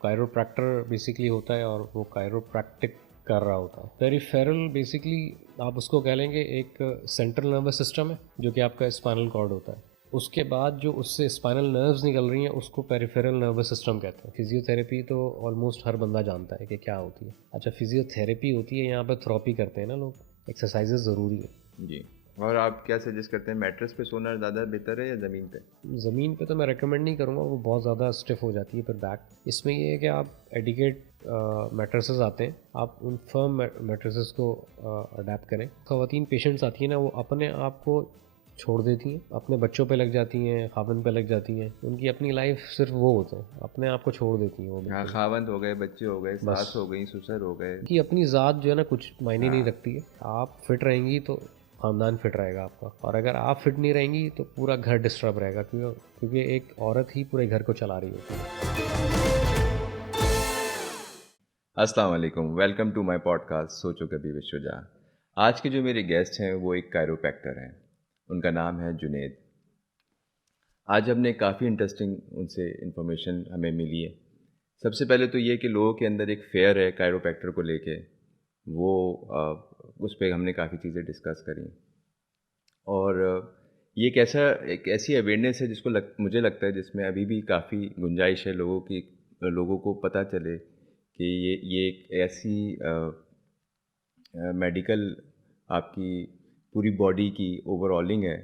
Chiropractor basically होता है और वो कायरोप्रैक्टिक कर रहा होता है। पेरिफेरल बेसिकली आप उसको कह लेंगे एक सेंट्रल नर्वस सिस्टम है जो कि आपका स्पाइनल कॉर्ड होता है। उसके बाद जो उससे स्पाइनल नर्व्स निकल रही हैं उसको पेरिफेरल नर्वस सिस्टम कहते हैं। फिजियोथेरेपी तो ऑलमोस्ट हर बंदा जानता है कि क्या होती है। अच्छा, फिजियोथेरेपी होती है, यहाँ पर थेरेपी करते हैं ना लोग, एक्सरसाइजेज ज़रूरी है जी। और आप क्या सजेस्ट करते हैं, मैट्रेस पे सोना ज़्यादा बेहतर है या ज़मीन पे? ज़मीन पे तो मैं रेकमेंड नहीं करूँगा, वो बहुत ज़्यादा स्टिफ हो जाती है फिर बैक। इसमें ये है कि आप एडिकेट मैट्रेसेस आते हैं, आप उन फर्म मैट्रेसेस को अडेप्ट करें। ख़वातीन पेशेंट्स आती हैं ना, वो अपने आप को छोड़ देती हैं, अपने बच्चों पे लग जाती हैं, खावन पे लग जाती हैं, उनकी अपनी लाइफ सिर्फ वो होते हैं, अपने आप को छोड़ देती हैं वो हाँ, बिल्कुल। खावंद हो गए, बच्चे हो गए, बस सास हो गई, ससुर हो गए। कि अपनी ज़ात जो है ना कुछ मायने नहीं हाँ। रखती है। आप फिट रहेंगी तो ख़ानदान फिट रहेगा आपका, और अगर आप फिट नहीं रहेंगी तो पूरा घर डिस्टर्ब रहेगा, क्योंकि एक औरत ही पूरे घर को चला रही होती है। अस्सलाम वालेकुम, वेलकम टू माय पॉडकास्ट सोचो कभी विश्व जहाँ। आज के जो मेरे गेस्ट हैं वो एक कायरोप्रैक्टर हैं। उनका नाम है जुनेद। आज हमने काफ़ी इंटरेस्टिंग उनसे इन्फॉर्मेशन हमें मिली है। सबसे पहले तो ये कि लोगों के अंदर एक फेयर है कायरोप्रैक्टर को लेके, वो उस पे हमने काफ़ी चीज़ें डिस्कस करी। और ये एक ऐसी अवेयरनेस है जिसको मुझे लगता है जिसमें अभी भी काफ़ी गुंजाइश है लोगों को पता चले कि ये एक ऐसी मेडिकल आपकी पूरी बॉडी की ओवरऑलिंग है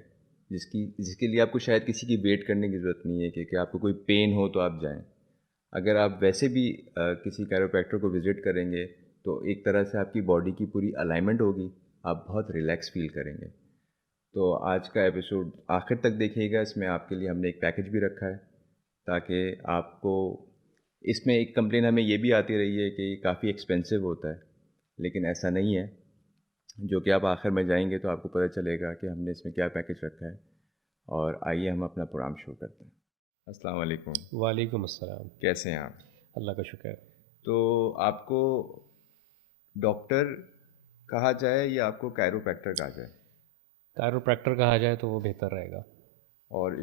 जिसके लिए आपको शायद किसी की वेट करने की ज़रूरत नहीं है कि आपको कोई पेन हो तो आप जाएं। अगर आप वैसे भी किसी कैरोप्रैक्टर को विज़िट करेंगे तो एक तरह से आपकी बॉडी की पूरी अलाइनमेंट होगी, आप बहुत रिलैक्स फील करेंगे। तो आज का एपिसोड आखिर तक देखिएगा, इसमें आपके लिए हमने एक पैकेज भी रखा है ताकि आपको इसमें एक कंप्लेन हमें ये भी आती रही है कि काफ़ी एक्सपेंसिव होता है, लेकिन ऐसा नहीं है। जो कि आप आखिर में जाएंगे तो आपको पता चलेगा कि हमने इसमें क्या पैकेज रखा है। और आइए हम अपना प्रोग्राम शुरू करते हैं। अस्सलाम वालेकुम। वालेकुम अस्सलाम। कैसे हैं आप? अल्लाह का शुक्र है। तो आपको डॉक्टर कहा जाए या आपको कायरोप्रैक्टर कहा जाए? कायरोप्रैक्टर कहा जाए तो वो बेहतर रहेगा। और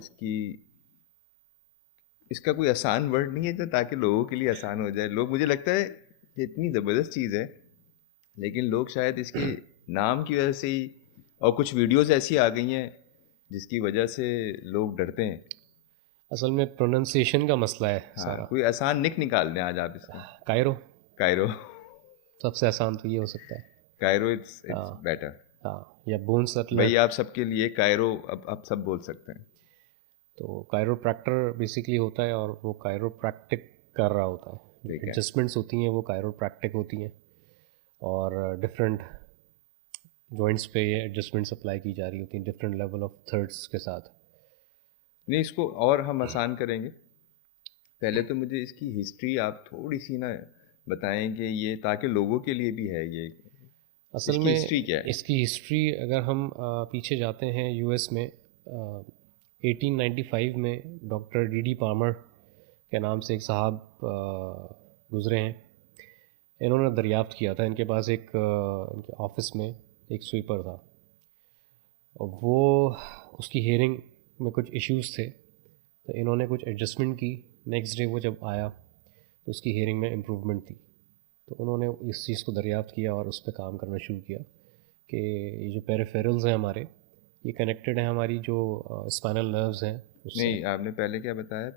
इसका कोई आसान वर्ड नहीं है जो ताकि लोगों के लिए आसान हो जाए? मुझे लगता है कि इतनी ज़बरदस्त चीज़ है, लेकिन लोग शायद इसके नाम की वजह से ही, और कुछ वीडियोस ऐसी आ गई हैं जिसकी वजह से लोग डरते हैं। असल में प्रोनाउंसिएशन का मसला है हाँ, सारा। कोई आसान निक निकाल दें आज आप इसका। Cairo Cairo. सबसे आसान तो ये हो सकता है। कायरो, इट्स हाँ बेटर। हाँ, या बोन सेटलर। भाई आप सबके लिए कायरो, अब आप सब बोल सकते हैं। तो कायरोप्रैक्टर बेसिकली होता है और वो कायरोप्रैक्टिक कर रहा होता है। जो ठीक है। एडजस्टमेंट्स होती हैं वो कायरोप्रैक्टिक होती हैं, और डिफरेंट जॉइंट्स पे ये एडजस्टमेंट्स अप्लाई की जा रही होती हैं डिफरेंट लेवल ऑफ थर्ड्स के साथ। नहीं, इसको और हम आसान करेंगे। पहले तो मुझे इसकी हिस्ट्री आप थोड़ी सी ना बताएं कि ये, ताकि लोगों के लिए भी है ये, असल इसकी में हिस्ट्री क्या है? इसकी हिस्ट्री अगर हम पीछे जाते हैं यूएस में, 1895 में डॉक्टर डी पामर के नाम से एक साहब गुज़रे हैं। इन्होंने दरियाफ्त किया था, इनके पास इनके ऑफिस में एक स्वीपर था, और वो उसकी हेयरिंग में कुछ इश्यूज़ थे, तो इन्होंने कुछ एडजस्टमेंट की। नेक्स्ट डे वो जब आया तो उसकी हेयरिंग में इम्प्रूवमेंट थी। तो उन्होंने इस चीज़ को दरियाफ्त किया और उस पर काम करना शुरू किया कि ये जो पेरिफेरल्स हैं हमारे, ये कनेक्टेड हैं हमारी जो स्पाइनल नर्व्स हैं उससे। नहीं, आपने पहले क्या बताया?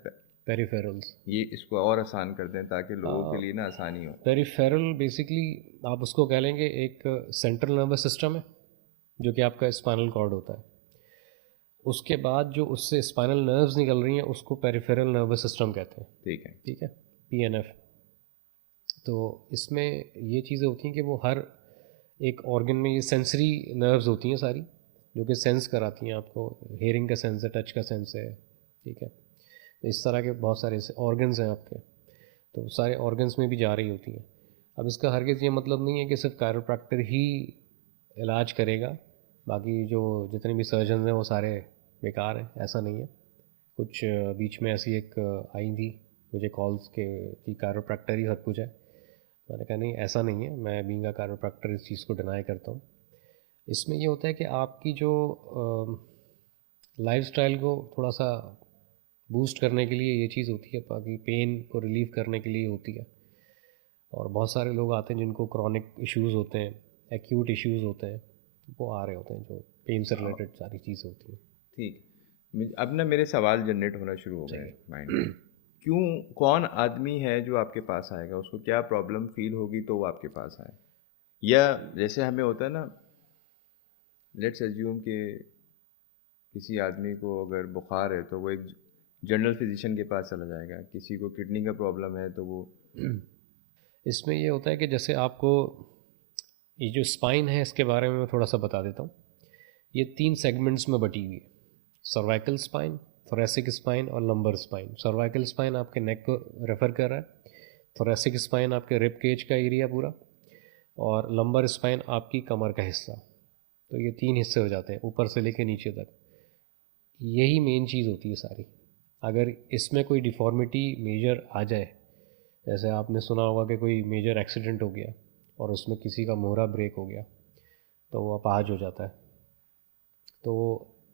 पेरिफेरल्स। ये इसको और आसान कर दें ताकि लोगों के लिए ना आसानी हो। पेरिफेरल बेसिकली आप उसको कह लेंगे एक सेंट्रल नर्वस सिस्टम है जो कि आपका स्पाइनल कॉर्ड होता है। उसके बाद जो उससे स्पाइनल नर्व्स निकल रही हैं उसको पेरिफेरल नर्वस सिस्टम कहते हैं। ठीक है। ठीक है, पीएनएफ। तो इसमें ये चीज़ें होती हैं कि वो हर एक ऑर्गन में, ये सेंसरी नर्व्स होती हैं सारी, जो कि सेंस कराती हैं आपको। हेयरिंग का सेंस है, टच का सेंस है। ठीक है, तो इस तरह के बहुत सारे ऑर्गन्स हैं आपके, तो सारे ऑर्गन्स में भी जा रही होती हैं। अब इसका हरगिज़ ये मतलब नहीं है कि सिर्फ कायरोप्रैक्टर ही इलाज करेगा, बाकी जो जितने भी सर्जन हैं वो सारे बेकार हैं, ऐसा नहीं है। कुछ बीच में ऐसी एक आई थी मुझे कॉल्स के कि कायरोप्रैक्टर ही सब कुछ है। मैंने कहा नहीं, ऐसा नहीं है, मैं बीइंग अ कायरोप्रैक्टर इस चीज़ को डिनाई करता हूँ। इसमें ये होता है कि आपकी जो लाइफस्टाइल को थोड़ा सा बूस्ट करने के लिए ये चीज़ होती है, बाकी पेन को रिलीव करने के लिए होती है। और बहुत सारे लोग आते हैं जिनको क्रॉनिक इश्यूज़ होते हैं, एक्यूट इश्यूज़ होते हैं, वो आ रहे होते हैं, जो पेन से रिलेटेड सारी चीज़ें होती हैं। ठीक। अब ना मेरे सवाल जनरेट होना शुरू हो गए चाहिए। माइंड में। क्यों, कौन आदमी है जो आपके पास आएगा, उसको क्या प्रॉब्लम फील होगी तो वो आपके पास आए? या जैसे हमें होता है ना, लेट्स एज्यूम कि किसी आदमी को अगर बुखार है तो वो एक जनरल फिजिशियन के पास चला जाएगा, किसी को किडनी का प्रॉब्लम है तो वो इसमें ये होता है कि जैसे आपको ये जो स्पाइन है इसके बारे में मैं थोड़ा सा बता देता हूँ। ये 3 सेगमेंट्स में बटी हुई है, सर्वाइकल स्पाइन, थोरेसिक स्पाइन और लंबर स्पाइन। सर्वाइकल स्पाइन आपके नेक को रेफ़र कर रहा है, थोरेसिक स्पाइन आपके रिब केज का एरिया पूरा, और लंबर स्पाइन आपकी कमर का हिस्सा। तो ये 3 हिस्से हो जाते हैं ऊपर से लेके नीचे तक। यही मेन चीज़ होती है सारी। अगर इसमें कोई डिफ़ॉर्मिटी मेजर आ जाए, जैसे आपने सुना होगा कि कोई मेजर एक्सीडेंट हो गया और उसमें किसी का मोहरा ब्रेक हो गया तो वो अपाहिज हो जाता है। तो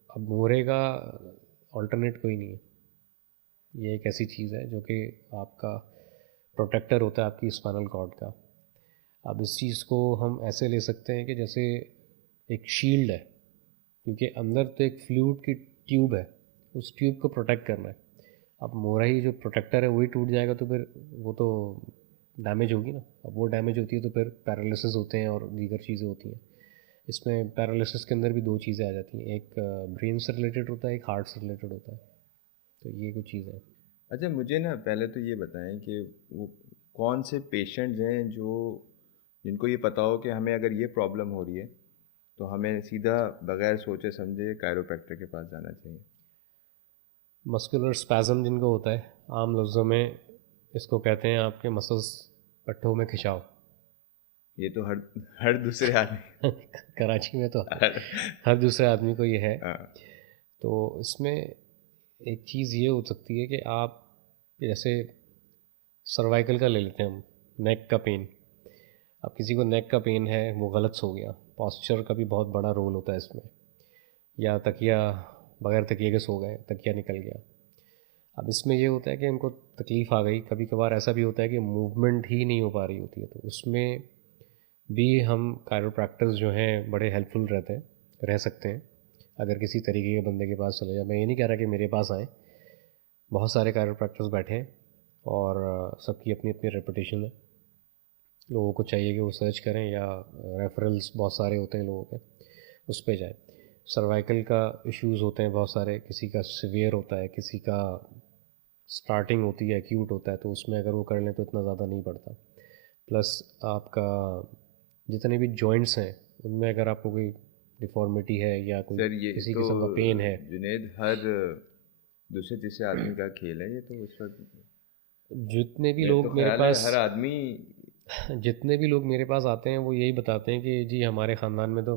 अब मोहरे का अल्टरनेट कोई नहीं है। ये एक ऐसी चीज़ है जो कि आपका प्रोटेक्टर होता है आपकी स्पाइनल कॉर्ड का। अब इस चीज़ को हम ऐसे ले सकते हैं कि जैसे एक शील्ड है, क्योंकि अंदर तो एक फ्लूइड की ट्यूब है, उस ट्यूब को प्रोटेक्ट करना है। अब मोहरा ही जो प्रोटेक्टर है वही टूट जाएगा तो फिर वो तो डैमेज होगी ना। अब वो डैमेज होती है तो फिर पैरालिसिस होते हैं और दीगर चीज़ें होती हैं। इसमें पैरालिसिस के अंदर भी 2 चीज़ें आ जाती हैं, एक ब्रेन से रिलेटेड होता है, एक हार्ट से रिलेटेड होता है। तो ये कुछ चीज़ें हैं। अच्छा, मुझे ना पहले तो ये बताएं कि वो कौन से पेशेंट्स हैं जो जिनको ये पता हो कि हमें अगर ये प्रॉब्लम हो रही है तो हमें सीधा बगैर सोचे समझे कायरोप्रैक्टर के पास जाना चाहिए? मस्कुलर स्पैज़म जिनको होता है, आम लफ्ज़ों में इसको कहते हैं आपके मसल्स पट्टों में खिंचाव। ये तो हर हर दूसरे आदमी कराची में तो हर हर दूसरे आदमी को ये है। हाँ, तो इसमें एक चीज़ ये हो सकती है कि आप जैसे सर्वाइकल का ले लेते हैं हम, नेक का पेन। अब किसी को नेक का पेन है, वो गलत सो गया, पॉस्चर का भी बहुत बड़ा रोल होता है इसमें। या तकिया, बगैर तकिए के सो गए, तकिया निकल गया। अब इसमें ये होता है कि उनको तकलीफ़ आ गई, कभी कभार ऐसा भी होता है कि मूवमेंट ही नहीं हो पा रही होती है, तो उसमें भी हम कायरोप्रैक्टर्स जो हैं बड़े हेल्पफुल रहते हैं, रह सकते हैं। अगर किसी तरीके के बंदे के पास चले जाए, मैं ये नहीं कह रहा कि मेरे पास आए, बहुत सारे कायरोप्रैक्टर्स बैठे हैं और सबकी अपनी अपनी रेपुटेशन है। लोगों को चाहिए कि वो सर्च करें या रेफरल्स बहुत सारे होते हैं लोगों के, उस पे जाएं। सर्वाइकल का इश्यूज़ होते हैं बहुत सारे, किसी का सीवियर होता है, किसी का स्टार्टिंग होती है, एक्यूट होता है, तो उसमें अगर वो कर लें तो इतना ज़्यादा नहीं पड़ता। प्लस आपका जितने भी जॉइंट्स हैं उनमें अगर आपको कोई डिफ़ॉर्मिटी है या कोई सर ये किसी तो किस्म का पेन है, जुनेद हर दूसरे तीसरे आदमी का खेल है ये तो। उस वक्त जितने भी मेरे तो लोग मेरे ख्याल है पास हर आदमी जितने भी लोग मेरे पास आते हैं वो यही बताते हैं कि जी हमारे ख़ानदान में तो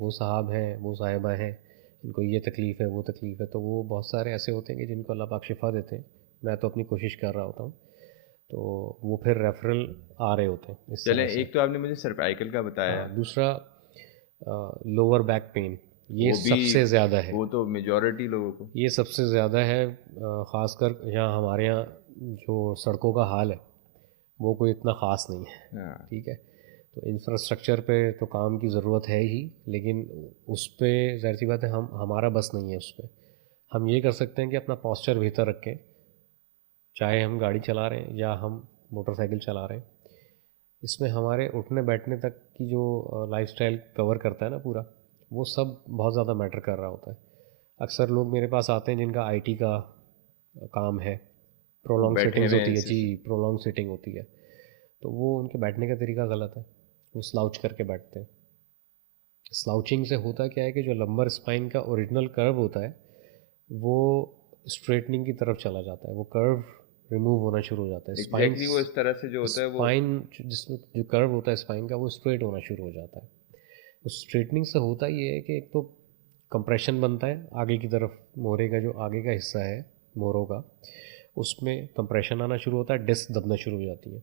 वो साहब हैं, वो साहिबा हैं, इनको ये तकलीफ़ है, वो तकलीफ़ है। तो वो बहुत सारे ऐसे होते हैं कि जिनको अल्लाह पाक शिफा देते हैं। मैं तो अपनी कोशिश कर रहा होता हूँ, तो वो फिर रेफरल आ रहे होते हैं इस चलें। तरह से। एक तो आपने मुझे सर्वाइकल का बताया, हाँ, दूसरा लोअर बैक पेन, ये वो भी सबसे ज़्यादा है। वो तो मेजॉरिटी लोगों को। ये सबसे ज़्यादा है, ख़ासकर यहाँ हमारे यहाँ जो सड़कों का हाल है वो कोई इतना ख़ास नहीं है। हाँ, ठीक है, तो इंफ्रास्ट्रक्चर पे तो काम की ज़रूरत है ही, लेकिन उस पे ज़ाहिर सी बात है हमारा बस नहीं है उस पे। हम ये कर सकते हैं कि अपना पॉस्चर बेहतर रखें, चाहे हम गाड़ी चला रहे हैं या हम मोटरसाइकिल चला रहे हैं। इसमें हमारे उठने बैठने तक की जो लाइफस्टाइल कवर करता है ना पूरा, वो सब बहुत ज़्यादा मैटर कर रहा होता है। अक्सर लोग मेरे पास आते हैं जिनका आईटी का काम है, वो प्रोलॉन्ग बैठे सिटिंग्स हुए होती हैं है जी, प्रोलॉन्ग सिटिंग होती है, तो वो उनके बैठने का तरीका गलत है, वो स्लाउच करके बैठते हैं। स्लाउचिंग से होता क्या है कि जो लंबर स्पाइन का ओरिजिनल कर्व होता है वो स्ट्रेटनिंग की तरफ चला जाता है, वो कर्व रिमूव होना शुरू हो जाता है। स्पाइन एग्जैक्टली वो इस तरह से जो होता है वो। स्पाइन जिसमें जो कर्व होता है स्पाइन का, वो स्ट्रेट होना शुरू हो जाता है। उस स्ट्रेटनिंग से होता ये है कि एक तो कंप्रेशन बनता है आगे की तरफ, मोहरे का जो आगे का हिस्सा है मोहरों का, उसमें कंप्रेशन आना शुरू होता है, डिस्क दबना शुरू हो जाती है,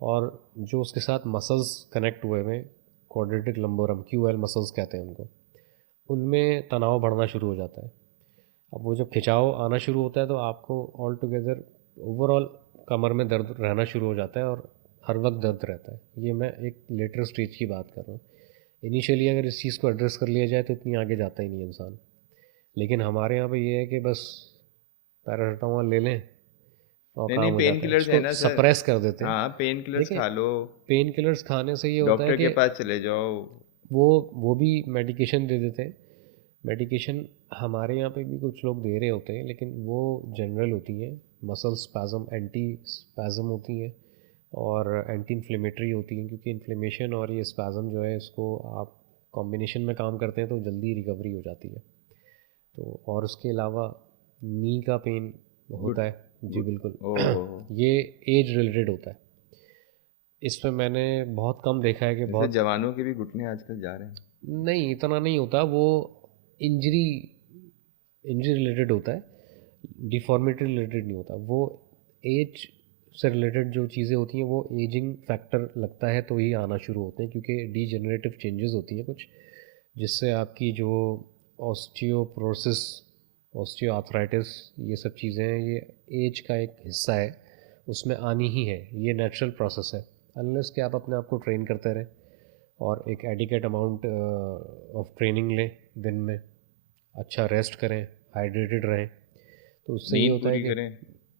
और जो उसके साथ मसल्स कनेक्ट हुए हुए, क्वाड्रेटिक लंबोरम, क्यूएल मसल्स कहते हैं उनको, उनमें तनाव बढ़ना शुरू हो जाता है। अब वो जब खिंचाव आना शुरू होता है तो आपको ऑल टुगेदर ओवरऑल कमर में दर्द रहना शुरू हो जाता है और हर वक्त दर्द रहता है। ये मैं एक लेटर स्टेज की बात कर रहा हूँ। इनिशियली अगर इस चीज़ को एड्रेस कर लिया जाए तो इतनी आगे जाता ही नहीं इंसान। लेकिन हमारे यहाँ पे ये है कि बस पैरासीटामोल ले लें और नहीं नहीं, काम हो पेन जाता है, किलर्स है उसको ना सर। सप्रेस कर देते हैं। हाँ, पेन किलर्स देखिए, खा लो, पेन किलर्स खाने से ये होता है डॉक्टर के कि पास चले जाओ। वो वो भी मेडिकेशन दे देते हैं। मेडिकेशन हमारे यहाँ पे भी कुछ लोग दे रहे होते हैं, लेकिन वो जनरल होती है, मसल स्पैज़म, एंटी स्पैज़म होती हैं और एंटी इन्फ्लेमेटरी होती हैं, क्योंकि इन्फ्लेमेशन और ये स्पैज़म जो है इसको आप कॉम्बिनेशन में काम करते हैं तो जल्दी रिकवरी हो जाती है। तो और उसके अलावा नी का पेन गुड होता है जी, गुड। बिल्कुल। ओ, ये एज रिलेटेड होता है। इसमें मैंने बहुत कम देखा है कि जैसे बहुत, जवानों के भी घुटने आजकल जा रहे हैं। नहीं इतना नहीं होता वो, इंजरी इंजरी रिलेटेड होता है, डिफॉर्मिटी रिलेटेड नहीं होता वो। एज से रिलेटेड जो चीज़ें होती हैं वो एजिंग फैक्टर लगता है तो ही आना शुरू होते हैं, क्योंकि डीजेनरेटिव चेंजेस होती हैं कुछ, जिससे आपकी जो ऑस्टियोपोरोसिस, ऑस्टियोआर्थराइटिस, ये सब चीज़ें हैं, ये एज का एक हिस्सा है, उसमें आनी ही है, ये नेचुरल प्रोसेस है। अनलेस कि आप अपने आप को ट्रेन करते रहें और एक एडिकेट अमाउंट ऑफ ट्रेनिंग लें दिन में, अच्छा रेस्ट करें, हाइड्रेटेड रहें, तो उससे ये नींद होता है पूरी कि करें,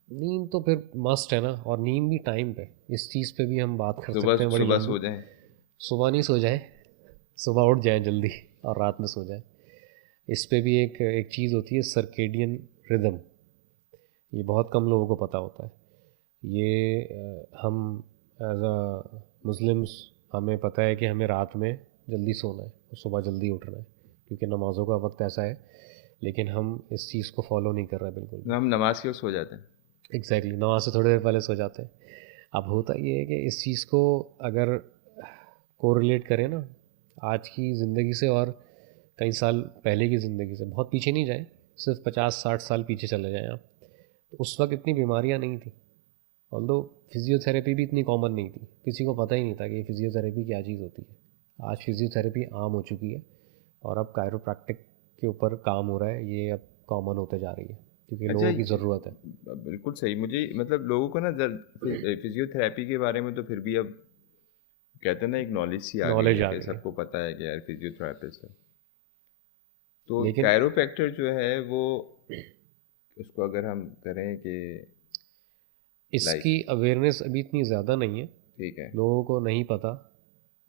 नींद तो फिर मस्ट है ना, और नींद भी टाइम पे। इस चीज़ पे भी हम बात कर सकते सुबह हैं बड़ी सुबह लंबी। सो जाएं। सुबह नहीं सो जाए, सुबह उठ जाए जल्दी और रात में सो जाए। इस पे भी एक एक चीज़ होती है, सर्केडियन रिदम। ये बहुत कम लोगों को पता होता है। ये हम एज अ मुस्लिम्स, हमें पता है कि हमें रात में जल्दी सोना है और सुबह जल्दी उठना है, क्योंकि नमाज़ों का वक्त ऐसा है, लेकिन हम इस चीज़ को फॉलो नहीं कर रहे बिल्कुल भी। हम नमाज के वक्त सो जाते हैं। एग्जैक्टली, नमाज से थोड़ी देर पहले सो जाते हैं। अब होता ये है कि इस चीज़ को अगर कोरिलेट करें ना आज की ज़िंदगी से और कई साल पहले की ज़िंदगी से, बहुत पीछे नहीं जाएं, सिर्फ 50-60 साल पीछे चले जाएं आप, तो उस वक्त इतनी बीमारियां नहीं थी। ऑल्दो फिजियोथेरेपी भी इतनी कॉमन नहीं थी, किसी को पता ही नहीं था कि फिजियोथेरेपी क्या चीज़ होती है। आज फिजियोथेरेपी आम हो चुकी है और अब कायरोप्रैक्टिक के ऊपर काम हो रहा है, ये अब कॉमन होते जा रही है क्योंकि अच्छा, लोगों की ज़रूरत है। बिल्कुल सही। मुझे मतलब लोगों को ना फिजियोथेरेपी के बारे में तो फिर भी अब कहते हैं ना, एक नॉलेज सी आ गई नॉलेज है आ कि गई है, सबको पता है कि यार फिजियोथेरेपिस्ट है। तो लेकिन कायरोप्रैक्टर जो है वो, उसको अगर हम करें कि लाइक, इसकी अवेयरनेस अभी इतनी ज़्यादा नहीं है, ठीक है, लोगों को नहीं पता।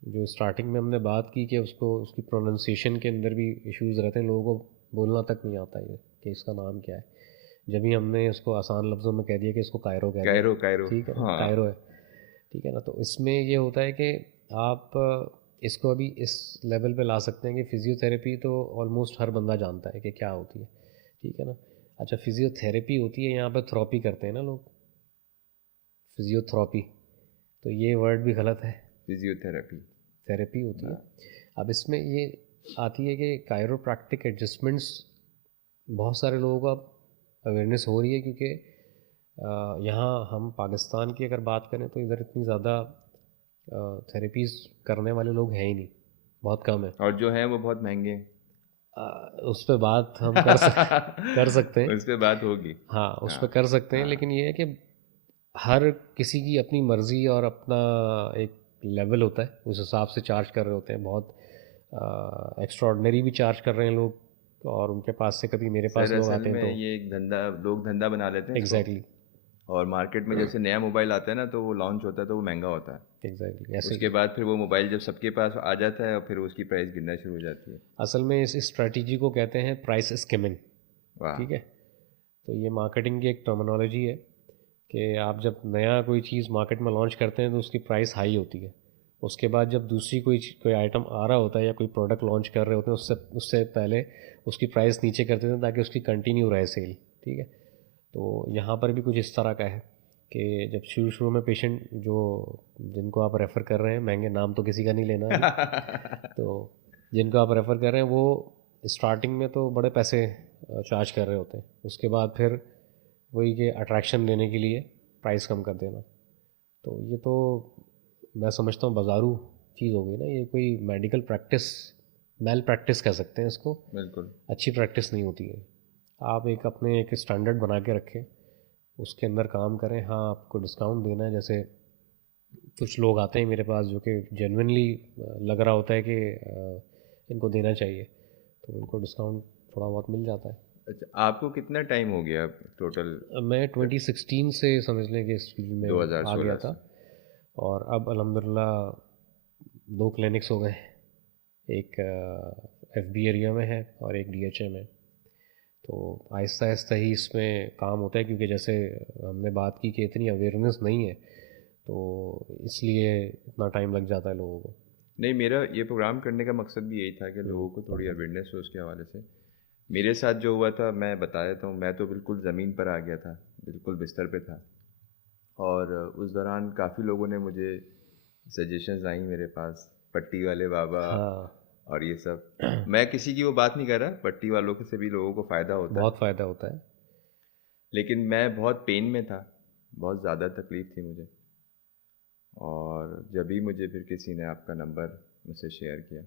जो स्टार्टिंग में हमने बात की कि उसको उसकी प्रोनाउंसिएशन के अंदर भी इश्यूज़ रहते हैं, लोगों को बोलना तक नहीं आता ये कि इसका नाम क्या है। जब भी हमने इसको आसान लफ्ज़ों में कह दिया कि इसको कायरो कह दें, कायरो कायरो, ठीक है ना, हाँ। कायरो है, ठीक है ना, तो इसमें ये होता है कि आप इसको अभी इस लेवल पे ला सकते हैं कि फ़िज़ियोथेरेपी तो ऑलमोस्ट हर बंदा जानता है कि क्या होती है, ठीक है ना। अच्छा, फ़िज़ियोथेरेपी होती है, यहाँ पे थेरेपी करते हैं ना लोग, फिजियोथेरेपी, तो ये वर्ड भी गलत है, फिजियोथेरेपी, थेरेपी होती है। हाँ। अब इसमें ये आती है कि कायरोप्रैक्टिक एडजस्टमेंट्स, बहुत सारे लोगों को अब अवेयरनेस हो रही है, क्योंकि यहाँ हम पाकिस्तान की अगर बात करें तो इधर इतनी ज़्यादा थेरेपीज़ करने वाले लोग हैं ही नहीं, बहुत कम है। और जो है वो बहुत महंगे हैं। उस पर बात हम कर सकते हैं। उस पे बात होगी। हाँ, उस हाँ पर कर सकते हैं, हाँ। लेकिन ये है कि हर किसी की अपनी मर्ज़ी और अपना एक लेवल होता है, उस हिसाब से चार्ज कर रहे होते हैं। बहुत एक्स्ट्रॉर्डनरी भी चार्ज कर रहे हैं लोग, और उनके पास से कभी मेरे पास सर लोग असल आते हैं में तो ये एक धंधा, लोग धंधा बना लेते हैं इसको। एग्जैक्टली, और मार्केट में जैसे नया मोबाइल आता है ना, तो वो लॉन्च होता है तो वो महंगा होता है। एग्जैक्टली ऐसे उसके ही। बाद फिर वो मोबाइल जब सबके पास आ जाता है और फिर उसकी प्राइस गिरना शुरू हो जाती है। असल में इस स्ट्रेटजी को कहते हैं प्राइस स्किमिंग, वाह। ठीक है। तो ये मार्केटिंग की एक टर्मिनोलॉजी है कि आप जब नया कोई चीज़ मार्केट में लॉन्च करते हैं तो उसकी प्राइस हाई होती है। उसके बाद जब दूसरी कोई आइटम आ रहा होता है या कोई प्रोडक्ट लॉन्च कर रहे होते हैं, उससे उससे पहले उसकी प्राइस नीचे कर देते हैं ताकि उसकी कंटिन्यू रहे सेल, ठीक है। तो यहाँ पर भी कुछ इस तरह का है कि जब शुरू शुरू में पेशेंट जो, जिनको आप रेफ़र कर रहे हैं, महंगे नाम तो किसी का नहीं लेना अभी, तो जिनको आप रेफ़र कर रहे हैं वो स्टार्टिंग में तो बड़े पैसे चार्ज कर रहे होते हैं, उसके बाद फिर वही कि अट्रैक्शन देने के लिए प्राइस कम कर देना। तो ये तो मैं समझता हूँ बाजारू चीज़ हो गई ना, ये कोई मेडिकल प्रैक्टिस, मेल प्रैक्टिस कह सकते हैं इसको, बिल्कुल। अच्छी प्रैक्टिस नहीं होती है। आप एक अपने एक स्टैंडर्ड बना के रखें, उसके अंदर काम करें। हाँ, आपको डिस्काउंट देना है, जैसे कुछ लोग आते हैं मेरे पास जो कि जेन्युइनली लग रहा होता है कि इनको देना चाहिए, तो उनको डिस्काउंट थोड़ा बहुत मिल जाता है। अच्छा, आपको कितना टाइम हो गया टोटल? मैं 2016 से समझ लें कि इस फील्ड में आ गया 2016 था, से। और अब अल्हम्दुलिल्लाह 2 क्लिनिक्स हो गए, एक एफबी एरिया में है और एक डीएचए में। तो आहिस्ता आहिस्ता ही इसमें काम होता है, क्योंकि जैसे हमने बात की कि इतनी अवेयरनेस नहीं है, तो इसलिए इतना टाइम लग जाता है लोगों को। नहीं, मेरा ये प्रोग्राम करने का मकसद भी यही था कि लोगों को थोड़ी अवेयरनेस हो उसके हवाले से। मेरे साथ जो हुआ था मैं बता देता हूँ। मैं तो बिल्कुल ज़मीन पर आ गया था, बिल्कुल बिस्तर पे था। और उस दौरान काफ़ी लोगों ने मुझे सजेशंस आई मेरे पास, पट्टी वाले बाबा हाँ। और ये सब। मैं किसी की वो बात नहीं कर रहा, पट्टी वालों से भी लोगों को फ़ायदा होता है। बहुत फ़ायदा होता है। लेकिन मैं बहुत पेन में था, बहुत ज़्यादा तकलीफ़ थी मुझे। और जब भी मुझे फिर किसी ने आपका नंबर मुझसे शेयर किया,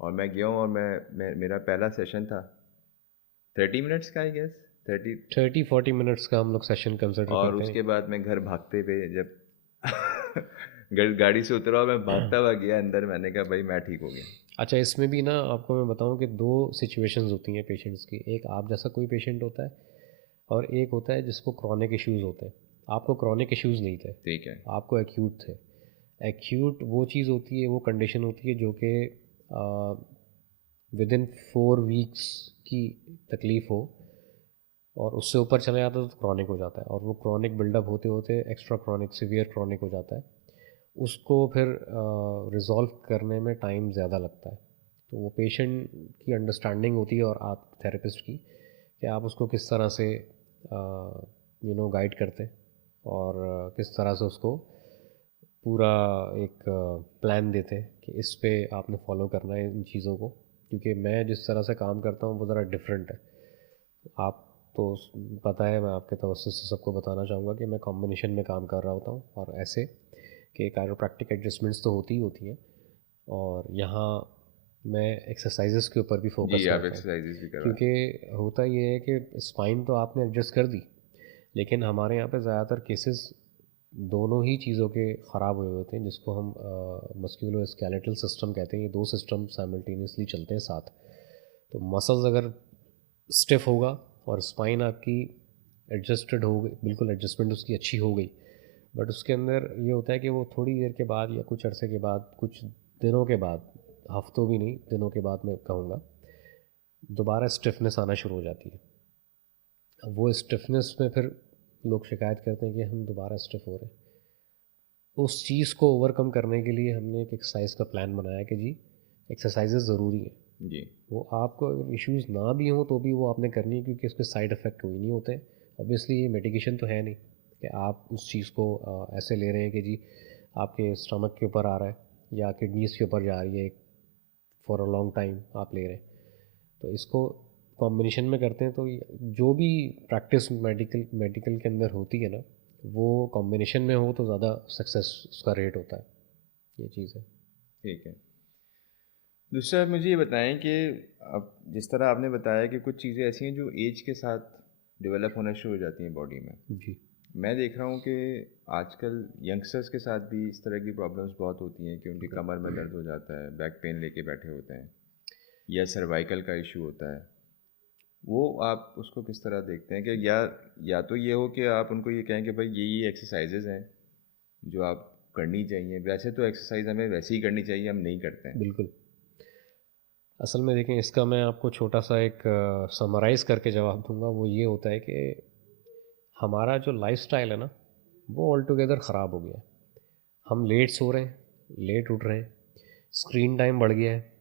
और मैं गया हूँ, और मैं मेरा पहला सेशन था 30 मिनट्स का, आई गेस 30। 30-40 मिनट्स का हम लोग सेशन कंसिडर और करते उसके बाद मैं घर भागते हुए जब गाड़ी से उतरा और मैं भागता हैं। हुआ गया अंदर, मैंने कहा भाई मैं ठीक हो गया। अच्छा, इसमें भी ना आपको मैं बताऊं कि 2 सिचुएशंस होती हैं पेशेंट्स की। एक आप जैसा कोई पेशेंट होता है, और एक होता है जिसको क्रॉनिक इश्यूज़ होते हैं। आपको क्रॉनिक इश्यूज़ नहीं थे, ठीक है। आपको एक्यूट थे। एक्यूट वो चीज़ होती है, वो कंडीशन होती है जो कि विदिन 4 वीक्स की तकलीफ़ हो, और उससे ऊपर चला जाता है तो क्रॉनिक हो जाता है, और वो क्रॉनिक बिल्डअप होते होते एक्स्ट्रा क्रॉनिक, सीवियर क्रॉनिक हो जाता है। उसको फिर रिज़ॉल्व करने में टाइम ज़्यादा लगता है। तो वो पेशेंट की अंडरस्टैंडिंग होती है और आप थेरेपिस्ट की, कि आप उसको किस तरह से गाइड करते हैं, और किस तरह से उसको पूरा एक प्लान देते हैं कि इस पे आपने फॉलो करना है इन चीज़ों को। क्योंकि मैं जिस तरह से काम करता हूँ वो ज़रा डिफरेंट है। आप तो पता है, मैं आपके तवज्जुह से सबको बताना चाहूँगा कि मैं कॉम्बिनेशन में काम कर रहा होता हूँ, और ऐसे कि कायरोप्रैक्टिक एडजस्टमेंट्स तो होती ही होती हैं, और यहाँ मैं एक्सरसाइजेस के ऊपर भी जी, फोकस आप करता हूँ। एक्सरसाइजेस भी करवाते क्योंकि होता ये है कि स्पाइन तो आपने एडजस्ट कर दी, लेकिन हमारे यहाँ पे ज़्यादातर केसेस दोनों ही चीज़ों के ख़राब हुए होते हैं, जिसको हम मस्कुलो स्केलेटल सिस्टम कहते हैं। ये 2 सिस्टम साइमल्टेनियसली चलते हैं साथ। तो मसल्स अगर स्टिफ होगा और स्पाइन आपकी एडजस्टेड हो गई, बिल्कुल एडजस्टमेंट उसकी अच्छी हो गई, बट उसके अंदर ये होता है कि वो थोड़ी देर के बाद या कुछ अरसे के बाद, कुछ दिनों के बाद, हफ्तों भी नहीं, दिनों के बाद मैं कहूँगा, दोबारा स्टिफनेस आना शुरू हो जाती है। अब वो स्टिफनेस में फिर लोग शिकायत करते हैं कि हम दोबारा स्टिफ हो रहे हैं। उस चीज़ को ओवरकम करने के लिए हमने एक एक्सरसाइज का प्लान बनाया कि जी, एक्सरसाइजेज ज़रूरी है। हैं। जी। वो आपको अगर इश्यूज़ ना भी हों तो भी वो आपने करनी है, क्योंकि उसके साइड इफ़ेक्ट कोई नहीं होते। ऑब्वियसली ये मेडिकेशन तो है नहीं कि आप उस चीज़ को ऐसे ले रहे हैं कि जी आपके स्टमक के ऊपर आ रहा है या किडनीज़ के ऊपर जा रही है, फॉर अ लॉन्ग टाइम आप ले रहे हैं। तो इसको कॉम्बिनेशन में करते हैं, तो जो भी प्रैक्टिस मेडिकल मेडिकल के अंदर होती है ना, वो कॉम्बिनेशन में हो तो ज़्यादा सक्सेस उसका रेट होता है। ये चीज़ है। ठीक है। दूसरा मुझे ये बताएं कि अब जिस तरह आपने बताया कि कुछ चीज़ें ऐसी हैं जो एज के साथ डेवलप होना शुरू हो जाती हैं बॉडी में। जी। मैं देख रहा हूँ कि आजकल यंगस्टर्स के साथ भी इस तरह की प्रॉब्लम्स बहुत होती हैं कि उनकी कमर में दर्द हो जाता है, बैक पेन लेके बैठे होते हैं, या सर्वाइकल का इशू होता है। वो आप उसको किस तरह देखते हैं कि या तो ये हो कि आप उनको ये कहें कि भाई ये एक्सरसाइजेज हैं जो आप करनी चाहिए, वैसे तो एक्सरसाइज हमें वैसे ही करनी चाहिए, हम नहीं करते हैं। बिल्कुल। असल में देखें, इसका मैं आपको छोटा सा एक समराइज़ करके जवाब दूंगा। वो ये होता है कि हमारा जो लाइफस्टाइल है ना, वो ऑल टुगेदर ख़राब हो गया है। हम लेट सो रहे हैं, लेट उठ रहे हैं, स्क्रीन टाइम बढ़ गया है,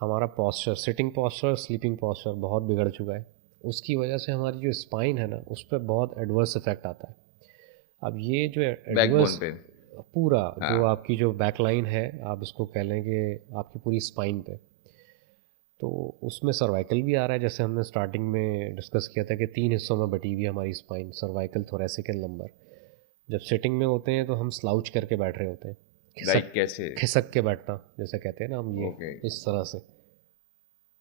हमारा posture, sitting posture, sleeping posture बहुत बिगड़ चुका है। उसकी वजह से हमारी जो स्पाइन है ना, उस पर बहुत एडवर्स इफ़ेक्ट आता है। अब ये जो बैकबोन एडवर्स पे। पूरा, जो हाँ। आपकी जो बैकलाइन है, आप इसको कह लें कि आपकी पूरी स्पाइन पे, तो उसमें सर्वाइकल भी आ रहा है। जैसे हमने स्टार्टिंग में डिस्कस किया था कि 3 हिस्सों में बटी हुई है हमारी स्पाइन, सर्वाइकल, थोरेसिकल, लंबर। जब सिटिंग में होते हैं तो हम स्लाउच करके बैठ रहे होते हैं, खिसक लाइक कैसे? खिसक के बैठना जैसे कहते हैं ना हम, ये ओके। इस तरह से।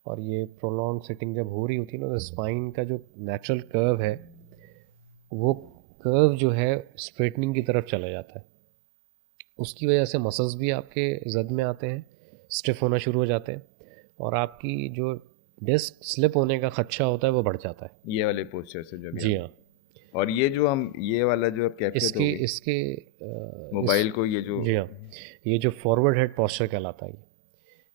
और ये प्रोलॉन्ग सिटिंग जब हो रही होती है ना, तो स्पाइन का जो नेचुरल कर्व है वो कर्व जो है स्ट्रेटनिंग की तरफ चला जाता है। उसकी वजह से मसल्स भी आपके जद में आते हैं, स्टिफ होना शुरू हो जाते हैं, और आपकी जो डिस्क स्लिप होने का खदशा होता है वो बढ़ जाता है। ये वाले पोस्चर से जो भी जी आप, हाँ। और ये जो हम ये वाला जो अब कैफियत इसके हो गई इसके मोबाइल को, ये जो जी हाँ, ये जो फॉरवर्ड हेड पोस्चर कहलाता है,